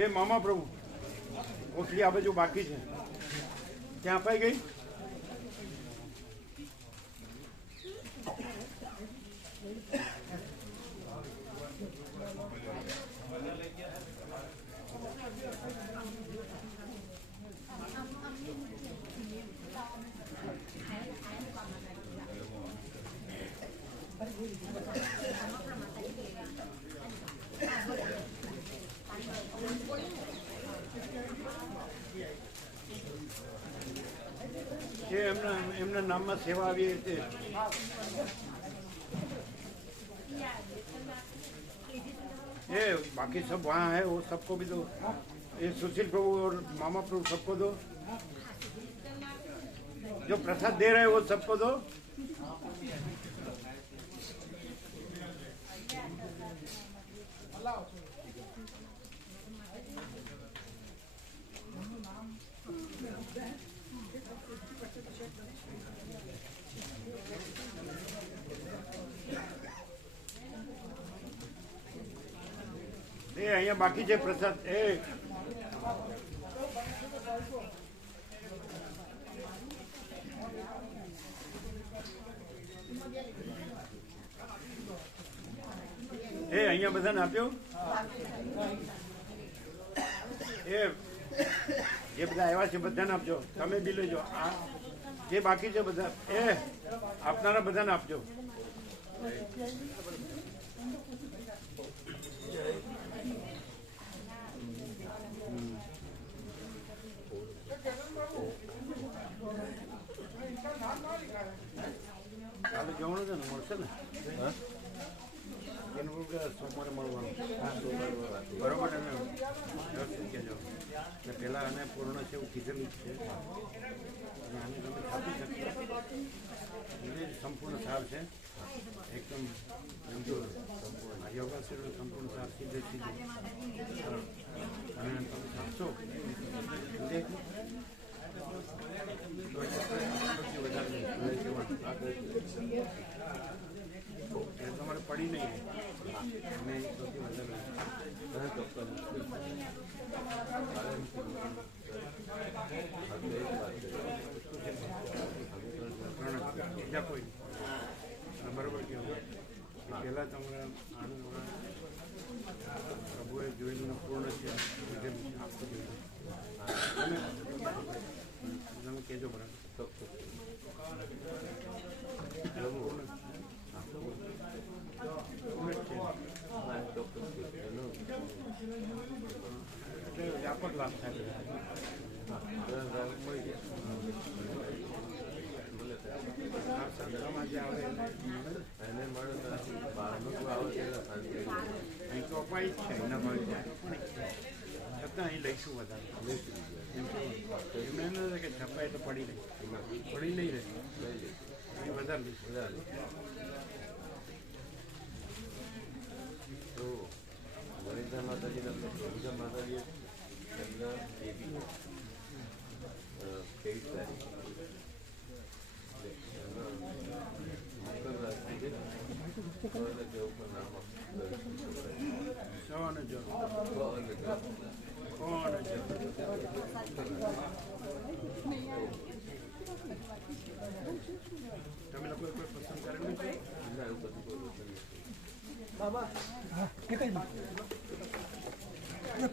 એ મામા પ્રભુ કોથળી આ બાજુ બાકી છે, ક્યાં અપાઈ ગઈ? એ એમના નામમાં સેવા આવી તે ये बाकी सब वहाँ है, वो सबको भी दो. ये सुशील प्रभु और मामा प्रभु सबको दो. जो प्रसाद दे रहे हैं वो सबको दो. એ અહીંયા બાકી છે પ્રસાદ. અહીંયા બધાને આપ્યો. એ જે બધા આવ્યા છે બધાને આપજો. તમે બી લેજો. આ જે બાકી છે બધા આપનારા બધાને આપજો. કાલે જવાનું છે ને, મળશે ને? એનું સોમવારે મળવાનું બરોબર. એને કહેજો કે પહેલાં અને પૂર્ણ છે એવું કીધેલું જ છે, અને આને તમે ખાતી શકશો. એને સંપૂર્ણ સાર છે, એકદમ યોગાશ્રીનો સંપૂર્ણ સાર સીધે સીધું અને તમે ખાશો તમારે પડી નહીં. અમે સૌથી વધારે બીજા કોઈ બરોબર કહેવાય. પહેલાં તમારે આનું પ્રભુએ જોયેલું પૂર્ણ છે તમે કહેજો બરાબર. એટલે વ્યાપક લાભ થાય. સંસ્થામાં જે આવે એને મળે અહીં તો અપાય જ છે. એના ભાવે છતાં અહીં લઈશું વધારે. એમ નથી કે છપાય તો પડી રહે, પડી નહીં રહે, અહીં વધારે લઈશું. તો વરિંદા માતાજીના વરિંદા માતાજી એમના દેવી 23 તારીખ મકર રાશિ છે ઉપર નામ સવાને જો તમે લોકો કોઈ પસંદ કરેલું છે? એવું બધું કોઈ નથી. બાબા એક જ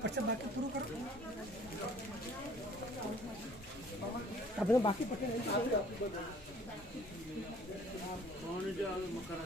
પછી બાકી પૂરું કરો. આપણે બાકી પછી કોણ જો આવે મકર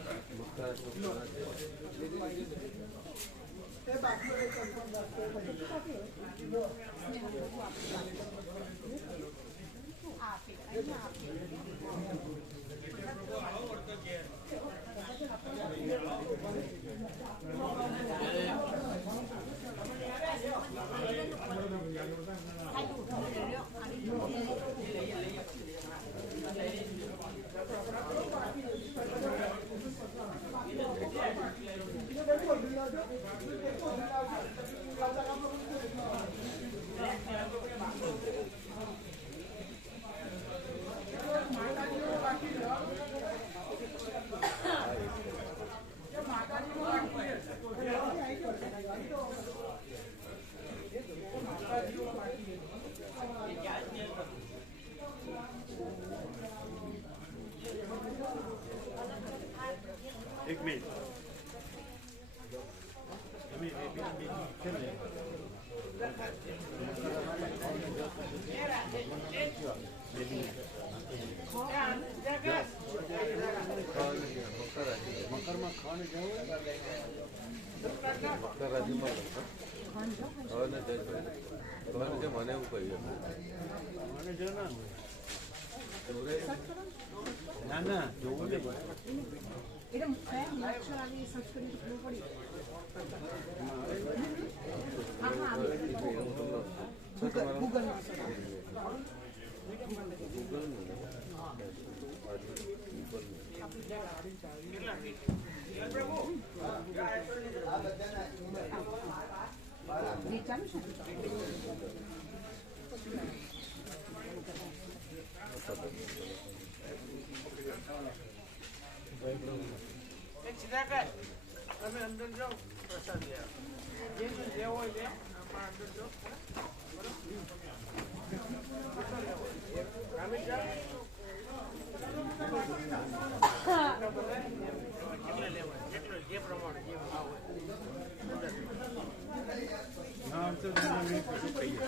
એક મિનિટ તમે છે ને મકરમાં ખાવાનું જવું મકર રાશિમાં હવે ને જય મને મને એવું કહ્યું મને જો ના હોય ના ના જોવું નહીં તમે અંદર જાઓ પ્રસાદ જે લેવો હોય તે અંદર જાઓ જે પ્રમાણે જે ભાવ હા તો તમે કશું કહીએ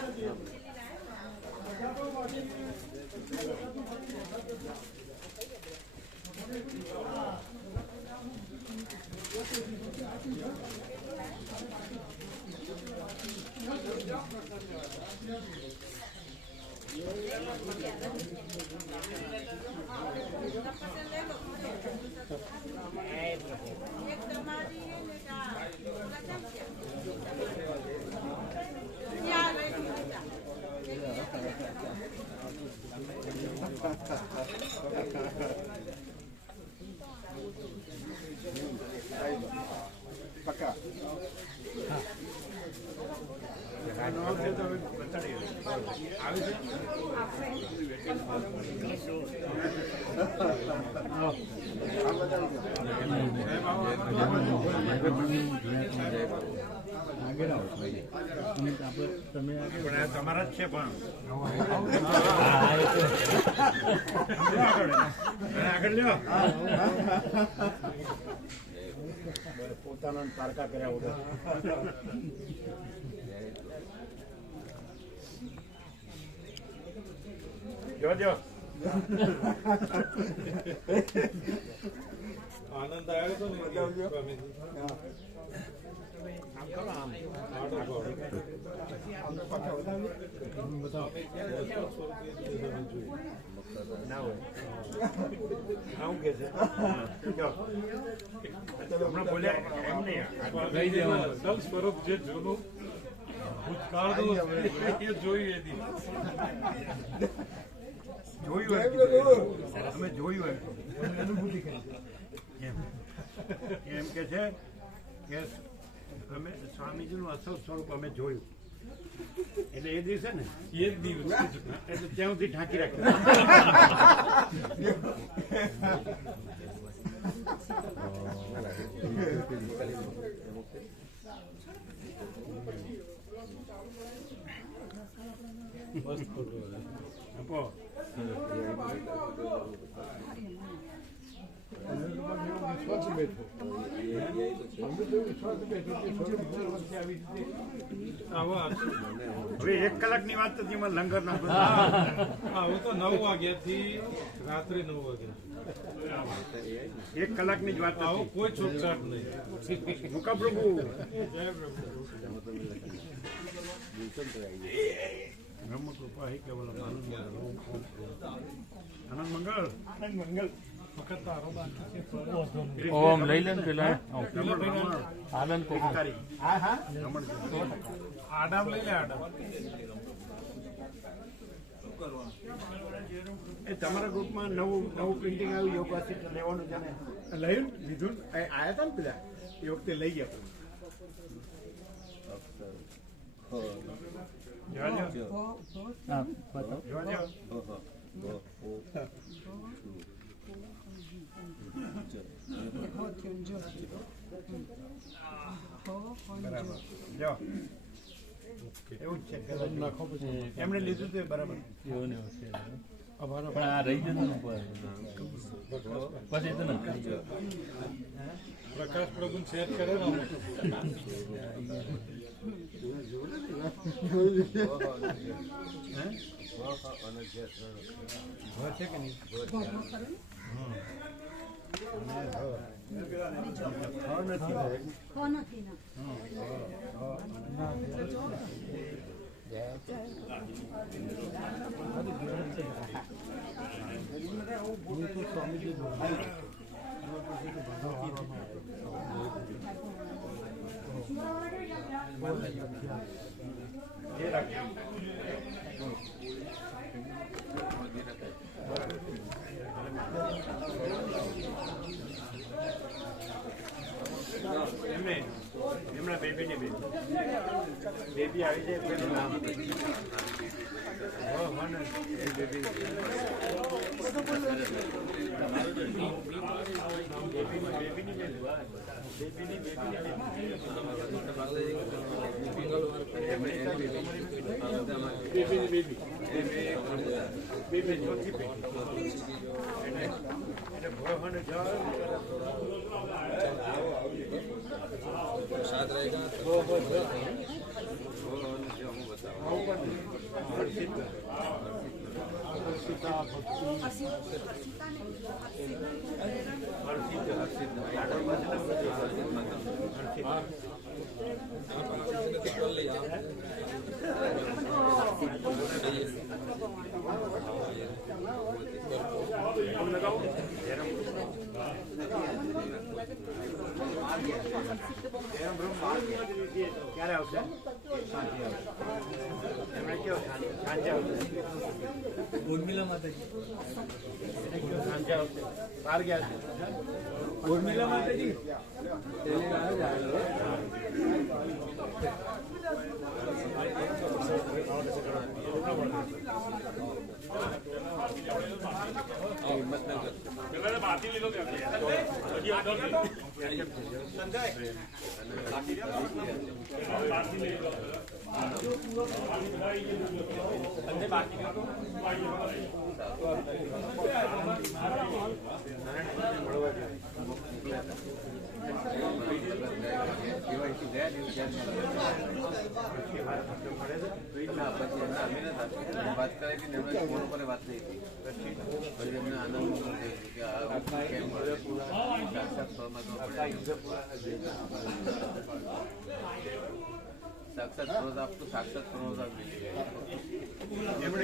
પક્કા તમારા જ છે પણ આગળ લ્યો પોતાના તારકા કર્યા વગર જોજો આનંદ આવ્યો તો ને ના હોય આવું કે છે હમણાં બોલ્યા એમ નહીં સ્વરૂપ જે જૂનું ભૂતકાળનું એ જોયું એથી જોયું અમે જોયું એમ કે છે કે અમે સ્વામીજીનું અસલ સ્વરૂપ અમે જોયું એટલે એ દિવસે ને એ જ દિવસ એટલે ત્યાં સુધી ઢાંકી રાખ્યું આપો હવે 1 કલાકની વાત હતી એમાં લંગર ના હવે તો 9 વાગ્યાથી રાત્રે 9 વાગ્યા 1 કલાકની જ વાત આવો હતી કોઈ છૂટછાટ નહીં. મુકા પ્રભુ જય પ્રભુ. બ્રહ્મ કૃપા હે કેવલમ આનંદ મંગળ આનંદ મંગળ વખત તારો બાકી છે. ઓમ લઈ લે ને પેલા આનંદ તારીખ હા હા આડામ લઈ લે આડામ. એ તમારા ગ્રુપમાં નવું પ્રિન્ટિંગ આવ્યું યોગ વાસિત લેવાનું છે ને લઈ લીધું આવ્યા હતા ને પેલા એ વખતે લઈ ગયા બરાબર જાઓ એવું જ છે એમણે લીધું હતું બરાબર પણ આ રહી જતું ને પછી તો નથી પ્રકાશ પ્રભુ સેટ કરે ને છે કે નહીં એમના બેબીની બેબી આવી જાય પેલું નામ साथ रहेगा ક્યારે આવશે એમણે કેવો સાંજે આવશે ઉર્મિલા માતાજી સાંજે આવશે બહાર ગયા છે ઉર્મિલા માતાજી बात करे कि फोन पर बात नहीं थी પછી એમને આનંદ કે આ કેમ સાક્ષાત ફરોજ આપતો સાક્ષાત ફરોજ આપ એમણે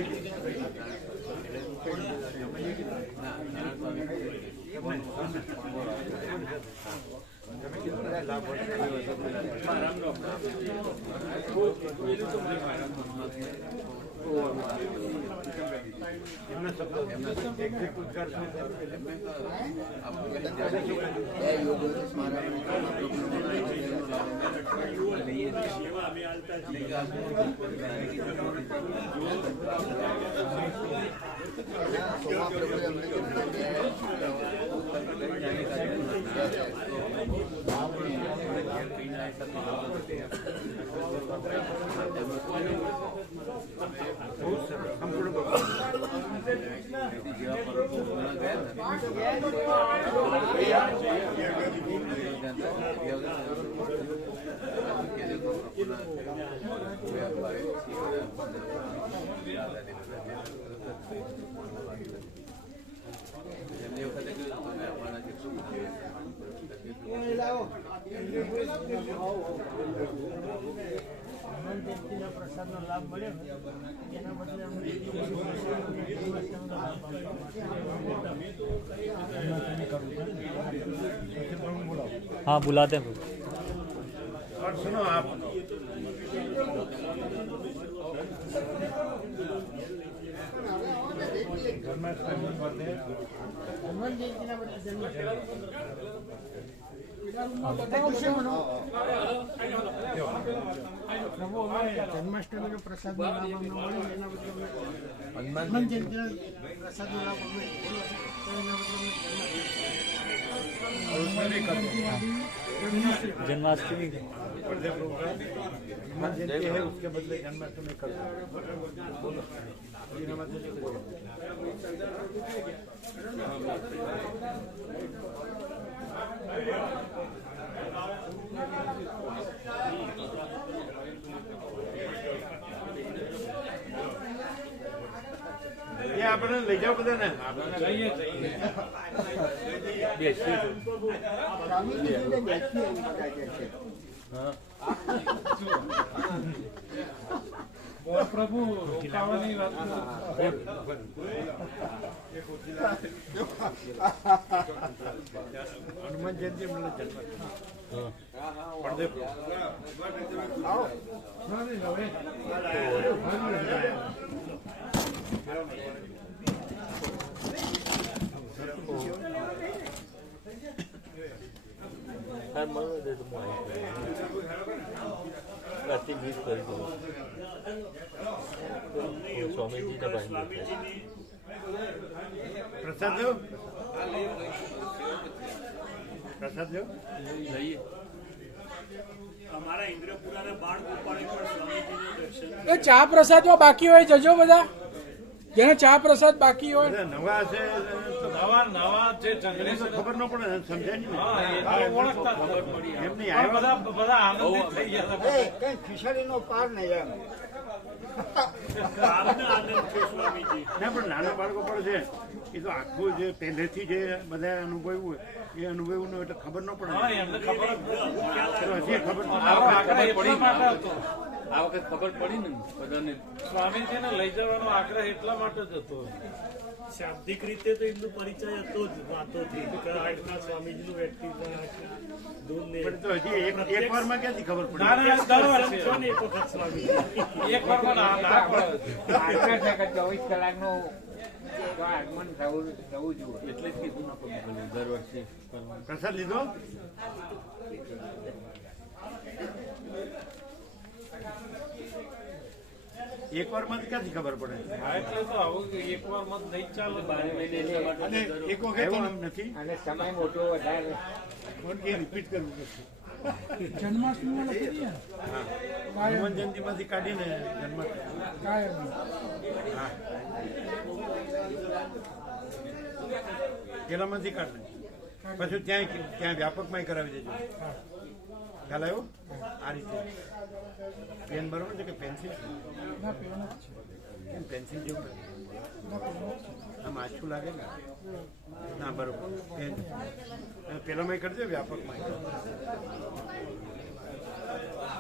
એમના શબ્દો એક્ઝિક્યુટ કરશું પ્રસાદનો લાભ મળ્યો એના બદલે हाँ बुलाते हैं और सुनो आप જન્માષ્ટમી નો પ્રસાદ નો લાભ અમને મળ્યો એના બદલે હનુમાન જયંતિ પ્રસાદ નો લાભ અમને जन्माष्टमी बर्थडे प्रोग्राम हनुमान जयंती है उसके बदले जन्माष्टमी कर बोलो ये आपने ले जाओ બધા ને પ્રભુ રોકાવાની વાત હનુમાન જયંતિ મને પ્રસાદ લો પ્રસાદ લો એ ચા પ્રસાદમાં બાકી હોય જજો બધા જેને ચા પ્રસાદ બાકી હોય બધા નવા છે તો નવા જે જંગલી તો ખબર ન પડે ને, સમજાય ને ઓળખતા ખબર પડી એમ નહીં આ આવ્યા બધા આનંદિત થઈ ગયા હતા. કઈ ખિચડીનો પાર નહીં એમ ના પણ નાના બાળકો પણ છે એ તો આખું જે પહેલેથી જે બધા અનુભવ્યું હોય એ અનુભવ્યું એટલે ખબર ન પડે હા, એમને ખબર જ તો હજી ખબર તો આ આગ્રહ એટલા માટે હતો. આ વખત ખબર પડી ને બધાને. સ્વામીજીને લઈ જવાનો આગ્રહ એટલા માટે જ હતો. શાબ્દિક રીતે તો એમનો પરિચય હતો જ વાતોથી કે આજના સ્વામીજીનું વ્યક્તિત્વ દૂરને પણ તો હજી એક વારમાં ક્યાંથી ખબર ના, પડે ના, દર વર્ષે. છો ને એક વખત સ્વામીજી એક વાર પણ ના પડે. 24 કલાકનું આગમન થવું જોઈએ. એટલે જ કીધું ને આપણે દર વર્ષે પ્રસાદ લીધો એક વારમાં ક્યાંથી ખબર પડે હા, એટલે તો આવું એક વાર મત નહીં ચાલે. 12 મહિને એટલા માટે અને એક વખત એમ નથી અને સમય મોટો વધારે એ રિપીટ કરવું પડશે જન્માષ્ટમીમાં લખી દઈએ ને હનુમાન જયંતિમાંથી કાઢીને જન્માષ્ટમી કાયમ હા પેલામાંથી કાઢને પછી ત્યાં વ્યાપકમાં કરાવી દેજો ખ્યાલ આવ્યો આ રીતે પેન બરોબર છે કે પેન્સિલ ના પેન જ છે કેમ પેન્સિલ જેવું નથી ના પેન જ છે આમ આછું લાગે ને ના બરોબર પેન પેલામાં કરજો વ્યાપકમાં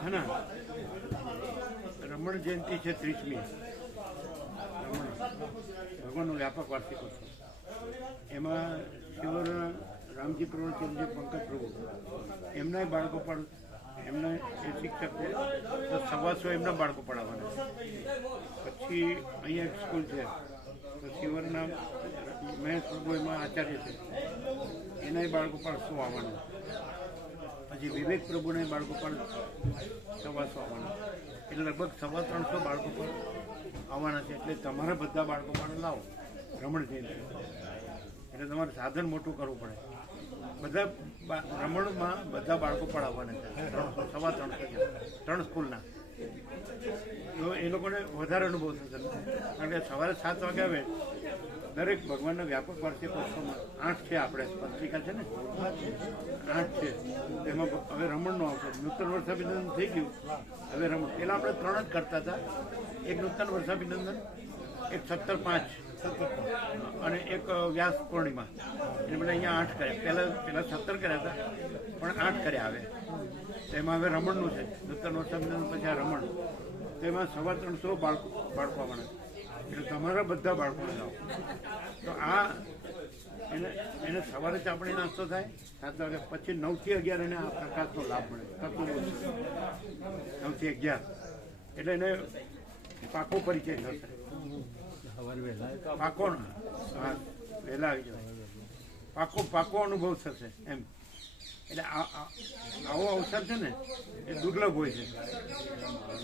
હે ને રમણ જયંતિ છે 30મી રમણ ભગવાનનો વ્યાપક વાર્ષિકોત્સવ એમાં શિવર રામજી પ્રવણચંદજી પંકજ પ્રભુ એમના બાળકો પણ એમના એ શિક્ષક છે તો 125 એમના બાળકો પડાવવાના પછી અહીંયા એક સ્કૂલ છે તો શિવરના મહેશ પ્રભુ એમાં આચાર્ય છે એના બાળકો પણ 100 આવવાના પછી વિવેક પ્રભુના બાળકો પણ 125 આવવાના એટલે લગભગ 350 બાળકો પણ આવવાના છે એટલે તમારા બધા બાળકો પણ લાવો રમણ જયંતિ એટલે તમારે સાધન મોટું કરવું પડે બધા રમણમાં બધા બાળકો પણ આવવાના છે 300 3 સ્કૂલના તો એ લોકોને વધારે અનુભવ થશે કારણ કે સવારે 7 વાગે આવે દરેક ભગવાનના વ્યાપક વાર્ષિકોત્સવમાં 8 છે આપણે પત્રિકા છે ને 8 છે તેમાં હવે રમણનો આવશે નૂતન વર્ષાભિનંદન થઈ ગયું હવે રમણ પેલા આપણે 3 જ કરતા હતા એક નૂતન વર્ષાભિનંદન એક 17/5 અને એક વ્યાસ પૂર્ણિમા એટલે બધા અહીંયા 8 કર્યા પહેલા 17 કર્યા હતા પણ 8 કર્યા આવે તેમાં હવે રમણનું છે નૂતન વર્ષાભિનંદન પછી આ રમણ તેમાં 350 બાળકો આવવાના એટલે તમારા બધા બાળકો લાવો તો આ એને સવારે ચાપડી નાસ્તો થાય 7 વાગ્યા પછી 9 થી 11 એને આ પ્રકાશનો લાભ મળે 9 થી 11 એટલે એને પાકો પરિચય થશે પાકો હા વહેલા આવી જાય પાકો અનુભવ થશે એમ એટલે આવો અવસર છે ને એ દુર્લભ હોય છે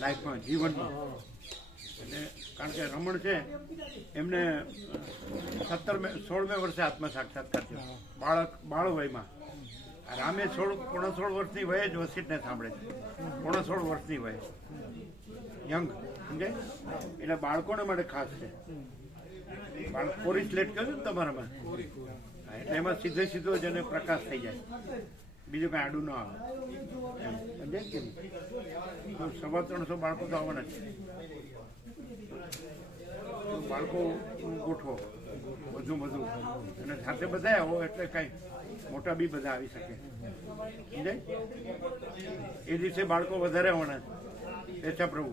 લાઈફમાં જીવનમાં એટલે કારણ કે રમણ છે એમને 16મે વર્ષે આત્મ સાક્ષાત્કાર થયો બાળ વયમાં રામે 16 વર્ષની વયે જ વસીઠને સાંભળે છે. 16 વર્ષની વયે યંગ, સમજાય? એટલે બાળકોને માટે ખાસ છે. કોરી સ્લેટ કહ્યું ને તમારામાં, હા, એટલે એમાં સીધો જેને પ્રકાશ થઈ જાય, બીજું કઈ આડું ન આવે. સમજાય કે નહીં? 350 બાળકો તો આવવાના છે. બાળકો ગોઠવો વધુ અને સાથે બધા આવો એટલે કઈ મોટા બી બધા આવી શકે. સમજાય? એ દિવસે બાળકો વધારે આવવાના છે. એચા પ્રભુ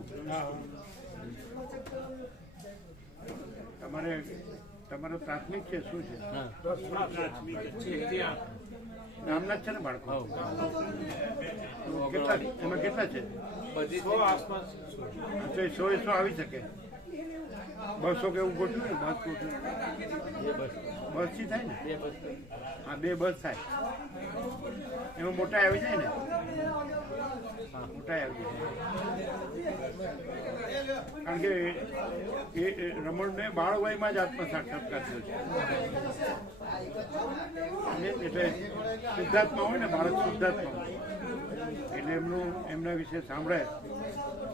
તમારે પ્રાથમિક છે શું છે? નામના જ છે ને બાળકો? કેટલા એમાં કેટલા છે? 100 આવી શકે. 200 કે એવું ગોઠવ્યું ને? બસ ગોઠવ્યું. બસ થી થાય ને? હા, 2 બસ થાય. એમાં મોટા આવી જાય ને? હા, મોટા આવી જાય. કારણ કે એ રમણને બાળ વયમાં જ આત્મ સાક્ષાત્કાર થયો છે. એટલે શુદ્ધાત્મા હોય ને, બાળક શુદ્ધાત્મા હોય એટલે એમના વિશે સાંભળે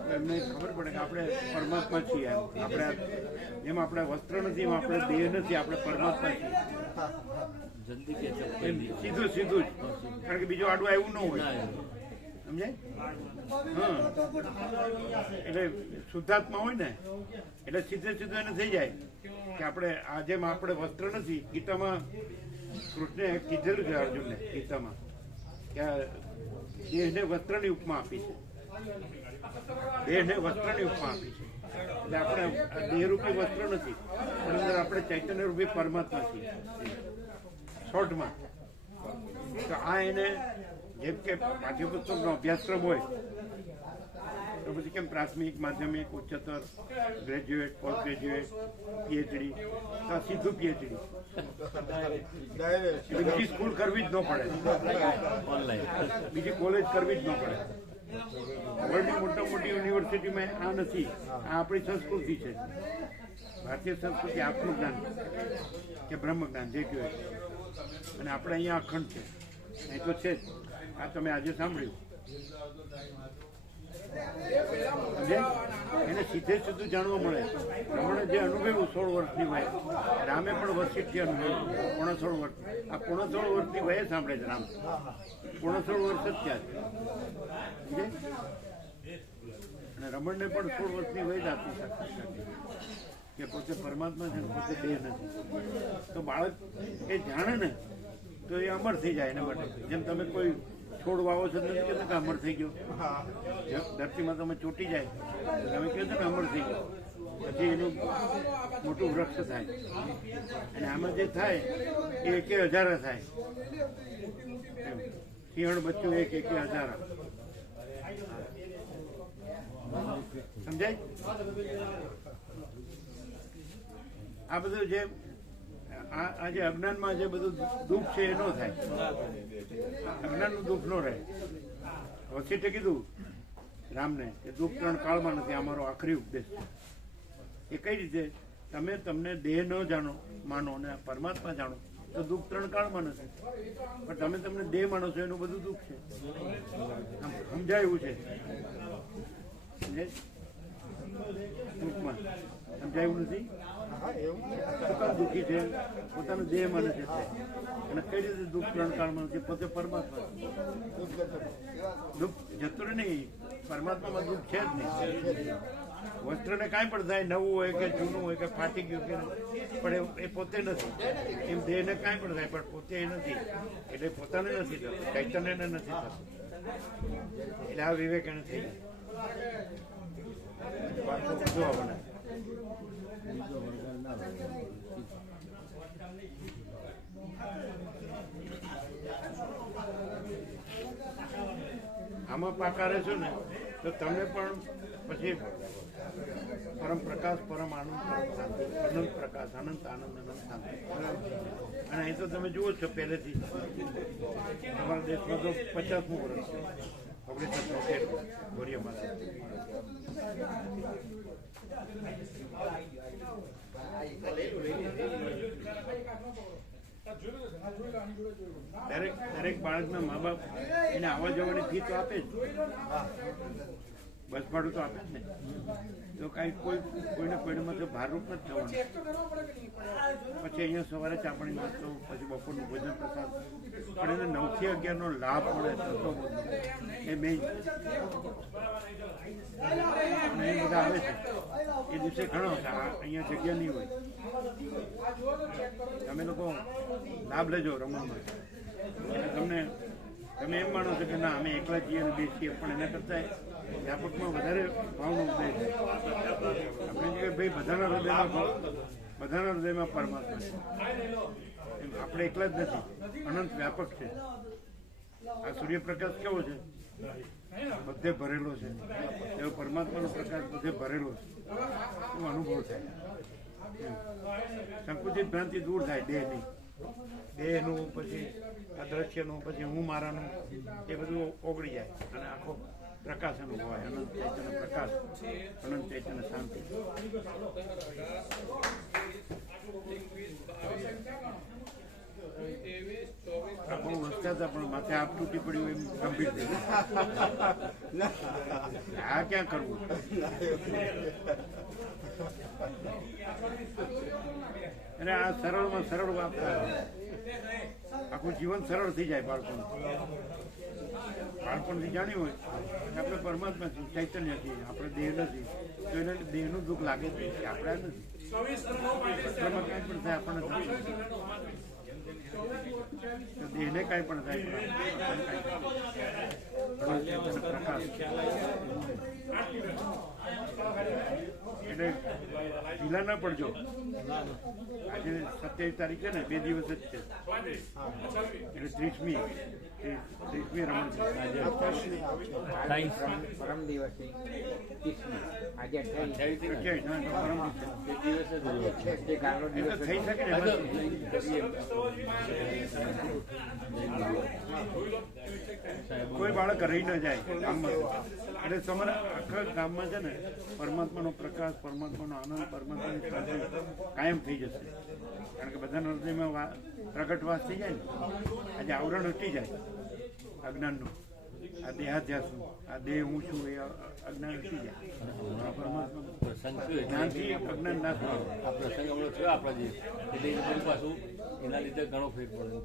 તો એમને ખબર પડે કે આપણે પરમાત્મા છીએ. આપણે જેમ આપણે વસ્ત્ર નથી એમ આપણે દેહ નથી, આપણે પરમાત્મા છીએ. સીધું જ, કારણ કે બીજું આડું આવ્યું ન હોય. સમજાય? હા, એટલે શુદ્ધાત્મા હોય ને એટલે સીધું એને થઈ જાય કે આપણે જેમ આપણે વસ્ત્ર નથી. ગીતામાં કૃષ્ણે કીધેલું છે અર્જુનને, ગીતામાં કે દેહને વસ્ત્રની ઉપમા આપી છે. દેહને વસ્ત્રની ઉપમા આપી છે. એટલે આપણે દેહરૂપી વસ્ત્ર નથી, પણ અંદર આપણે ચૈતન્ય રૂપી પરમાત્મા છીએ શોર્ટમાં. તો આ એને જેમ કે પાઠ્યપુસ્તકનો અભ્યાસક્રમ હોય તો પછી કેમ પ્રાથમિક, માધ્યમિક, ઉચ્ચતર, ગ્રેજ્યુએટ, પોસ્ટ ગ્રેજ્યુએટ, પીએચડી, તો સીધું પીએચડી. બીજી સ્કૂલ કરવી જ ન પડે, બીજી કોલેજ કરવી જ ન પડે. વર્લ્ડની મોટી યુનિવર્સિટીમાં આ નથી. આ આપણી સંસ્કૃતિ છે, ભારતીય સંસ્કૃતિ. આપનું જ્ઞાન કે બ્રહ્મ જ્ઞાન જે કહેવાય. અને આપણે અહીંયા અખંડ છે, અહીં તો છે જ. આ તમે આજે સાંભળ્યું. એને સીધું જાણવા મળે. રમણે જે અનુભવ્યું 16 વર્ષની વયે, રામે પણ વસીઠથી અનુભવ્યું 16 વર્ષ. આ 16 વર્ષની વયે સાંભળે છે રામ. 16 વર્ષ જ ત્યાં છે. અને રમણને પણ 16 વર્ષની વયે જ આપી શકતી કે પોતે પરમાત્મા છે, પોતે દેહ નથી. તો બાળક એ જાણે ને તો એ અમર થઈ જાય એના માટે. જેમ તમે કોઈ છોડ વાવો છો નથી કહેતા કે અમર થઈ ગયો. ધરતીમાં તમે ચોટી જાય તમે કહો છો ને અમર થઈ ગયો, પછી એનું મોટું વૃક્ષ થાય. અને આમાં જે થાય એ 1000 થાય. સિંહણ બચ્ચું 1000. સમજાય? આ બધું જે આજે અજ્ઞાનમાં જે બધું દુઃખ છે એ ન થાય. અજ્ઞાનનું દુઃખ ન રહે. વસીઠે કીધું રામને કે દુઃખ 3 કાળમાં નથી. અમારો આખરી ઉપદેશ છે. એ કઈ રીતે? તમે તમને દેહ ન જાણો માનો અને પરમાત્મા જાણો તો દુઃખ 3 કાળમાં નથી. પણ તમે તમને દેહ માનો છો એનું બધું દુઃખ છે. સમજાયું છે? દુઃખમાં સમજાયું નથી. દુઃખી છે, પોતાનો દેહ માને છે. અને કઈ રીતે દુઃખ 3 કાળમાં નથી? પોતે પરમાત્મા. દુઃખ જતું નહીં, પરમાત્મામાં દુઃખ છે જ નહીં. વસ્ત્રને કાંઈ પણ થાય, નવું હોય કે જૂનું હોય કે ફાટી ગયું કે, પણ એ પોતે નથી. એમ દેહને કાંઈ પણ થાય પણ પોતે એ નથી. એટલે પોતાને નથી થતું, ચૈતન્યને નથી થતું. એટલે આ વિવેક એને થઈ જાય. પાછો બધું આવવાના. આમાં પાકા રહેશો ને તો તમે પણ પછી પરમ પ્રકાશ, પરમ આનંદ, પરમ શાંતિ, અનંત પ્રકાશ, અનંત આનંદ, અનંત શાંતિ. અને અહીં તો તમે જુઓ છો પહેલેથી તમારા દેશમાં તો 50મું વર્ષ છે, 1973 ગોરિયામાં. દરેક બાળકના મા બાપ એને આવવા જવાની ફી તો આપે જ, બસ ભાડું તો આપે જ ને. તો કાંઈ કોઈને કોઈનામાં તો ભારરૂપ નથી થવાનું. પછી અહીંયા સવારે ચાપણી નાસ્તો, પછી બપોરનું ભોજન પ્રસાદ, પણ એને 9 થી 11 નો લાભ મળે તો એ મેં બધા આવે છે એ દિવસે ઘણો અહીંયા જગ્યા નહીં હોય. તમે લોકો લાભ લેજો રમવામાં. તમે એમ માનો છો કે ના અમે એકલા જઈએ અને બેસીએ, પણ એના કરતાં વ્યાપકમાં વધારે ભાવનો ઉદય છે. આપણે કે ભાઈ બધાના હૃદયમાં પરમાત્મા છે. આપણે એકલા જ નથી, અનંત વ્યાપક છે. આ સૂર્યપ્રકાશ કેવો છે? બધે ભરેલો છે. એવો પરમાત્માનો પ્રકાશ બધે ભરેલો છે. એવો અનુભવ થાય. સંકુચિત ભ્રાંતિ દૂર થાય દેહનું, પછી અદ્રશ્યનું, પછી હું મારાનું, એ બધું ઓગળી જાય અને આખો પ્રકાશ અનુભવાય. અનંત ચૈતન્ય પ્રકાશ, અનંત ચૈતન્ય શાંતિ. બહુ વસ્તા હતા પણ માથે આપ તૂટી પડ્યું એમ ગંભીર થઈ ગયું. આ ક્યાં કરવું? અને આ સરળમાં સરળ વાત, આખું જીવન સરળ થઈ જાય. બાળપણથી જાણ્યું હોય કે આપણે પરમાત્મા છીએ, ચૈતન્ય છીએ, આપણે દેહ નથી, તો એને દેહનું દુઃખ લાગે છે. આપણે નથી કાંઈ પણ થાય આપણને દેહને કાંઈ પણ થાય એટલે ઢીલા ના પડજો. આજે 27 તારીખ છે ને, 2 દિવસ જ છે, એટલે 30મી રમણ પરમ દિવસે 30મી, આજે 28 થઈ શકે ને. કોઈ બાળક રહી ન જાય ગામમાં. એટલે તમારા આખા ગામમાં છે ને પરમાત્માનો પ્રકાશ, પરમાત્માનો આનંદ, પરમાત્માની શાંતિ કાયમ થઈ જશે. કારણ કે બધાના હૃદયમાં પ્રગટવાસ થઈ જાય ને. આજે આવરણ હટી જાય અજ્ઞાનનું, આ દેહાધ્યાસનું, આ દેહ હું છું એ અજ્ઞાન હટી જાય. પરમાત્મા જ્ઞાનથી અજ્ઞાન ના થાય. આ પ્રસંગ હમણાં થયો આપણા જે એટલે એ બધું પાછું એના લીધે ઘણો ફેર પડે.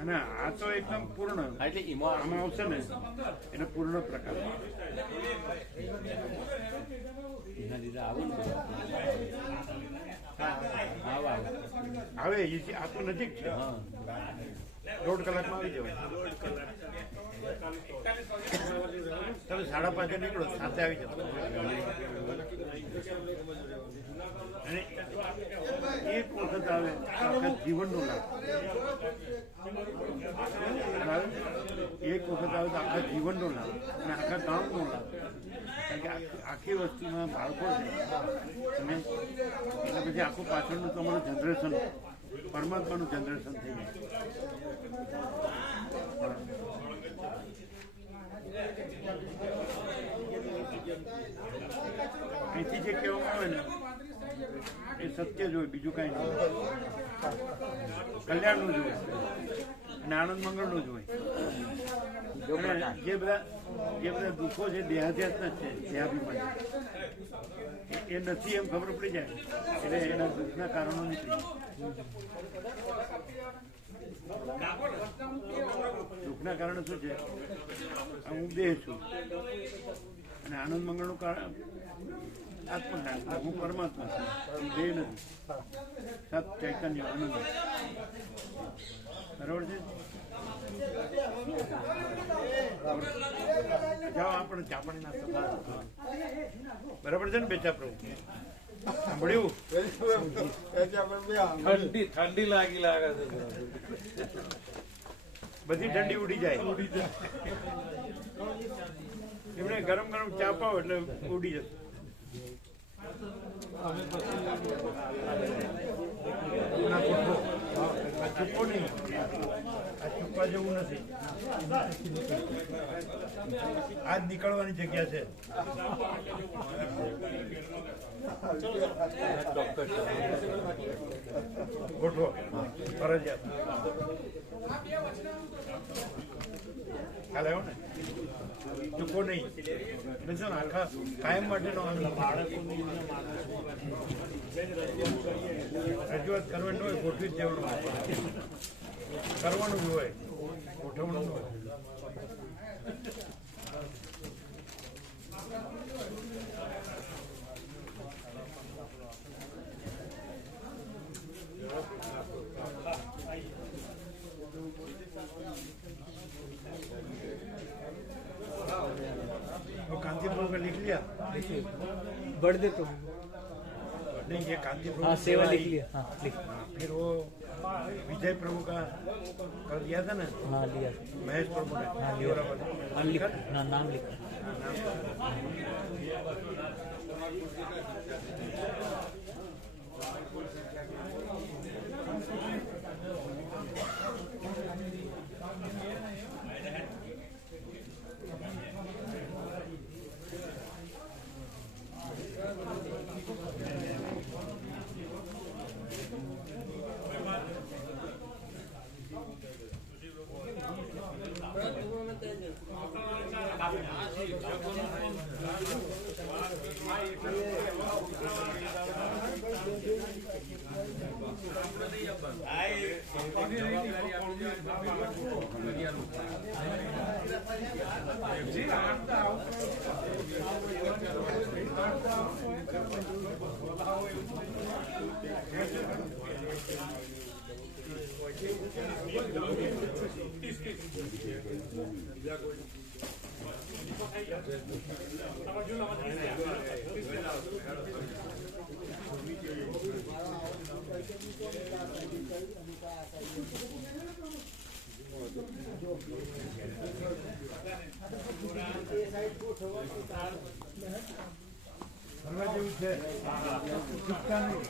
અને આ તો એકદમ પૂર્ણ, એટલે એમાં આમાં આવશે ને એટલે પૂર્ણ પ્રકાશ એના લીધે આવું ને આવે. આ તો નજીક છે, 1.5 કલાકમાં આવી જવાય. તમે 5:30 નીકળો, 7 આવી જતો. અને એક વખત આવે આખા જીવનનો લાભ. એક વખત આવે તો આખા જીવનનો લાભ અને આખા ગામનો લાભ. કારણ કે આખી વસ્તુમાં બાળકો છે, અને એટલે પછી આખું પાછળનું તમારું જનરેશન પરમાત્માનું જનરેશન થઈ જાય. અહીંથી જે કહેવામાં આવે ને એ સત્ય જ હોય, બીજું કાંઈ નહીં. કલ્યાણનું જ હોય અને આનંદ મંગળનું જ હોય. અને જે બધા દુઃખો છે દેહાધ્યાસના જ છે, દેહાભિમાન એ નથી એમ ખબર પડી જાય એટલે એના દુઃખના કારણો નીકળી જાય. દુઃખના કારણે શું છે? હું દેહ છું અને આનંદ મંગળનું કારણ આત્મજ્ઞાન, હું પરમાત્મા છું, દેહ નથી. સત ચૈતન્ય આનંદ. બરાબર છે? જાઓ આપણે ચાપણી નાસ્તો ખાવા. બરાબર છે ને બેચા પ્રભુ? સાંભળ્યું? ઠંડી લાગે છે. બધી ઠંડી ઉડી જાય. એમણે ગરમ ગરમ ચા પાવ એટલે ઉડી જશે. છૂટકો નહીં. આ ચૂકવા જેવું નથી. આજ નીકળવાની જગ્યા છે. ગોઠવો ફરજિયાત. કાલે આવ્યો ને ચૂકો નહીં એટલે ને આખા કાયમ માટેનો બાળકોની રજૂઆત કરવાની હોય ગોઠવી જ દેવાનું કરવાનું જ હોય ગોઠવવાનું હોય. वो कांतीपुर का लिख लिया बढ़ दे तो नहीं ये कांतीपुर हाँ सेवा लिख लिया हाँ लिख फिर वो विजय प्रभु का कर दिया था ना हाँ लिया महेश प्रभु ने हाँ लिया हाँ लिख हाँ नाम लिखा ફરવા જેવું છે ચૂકતા નહીં.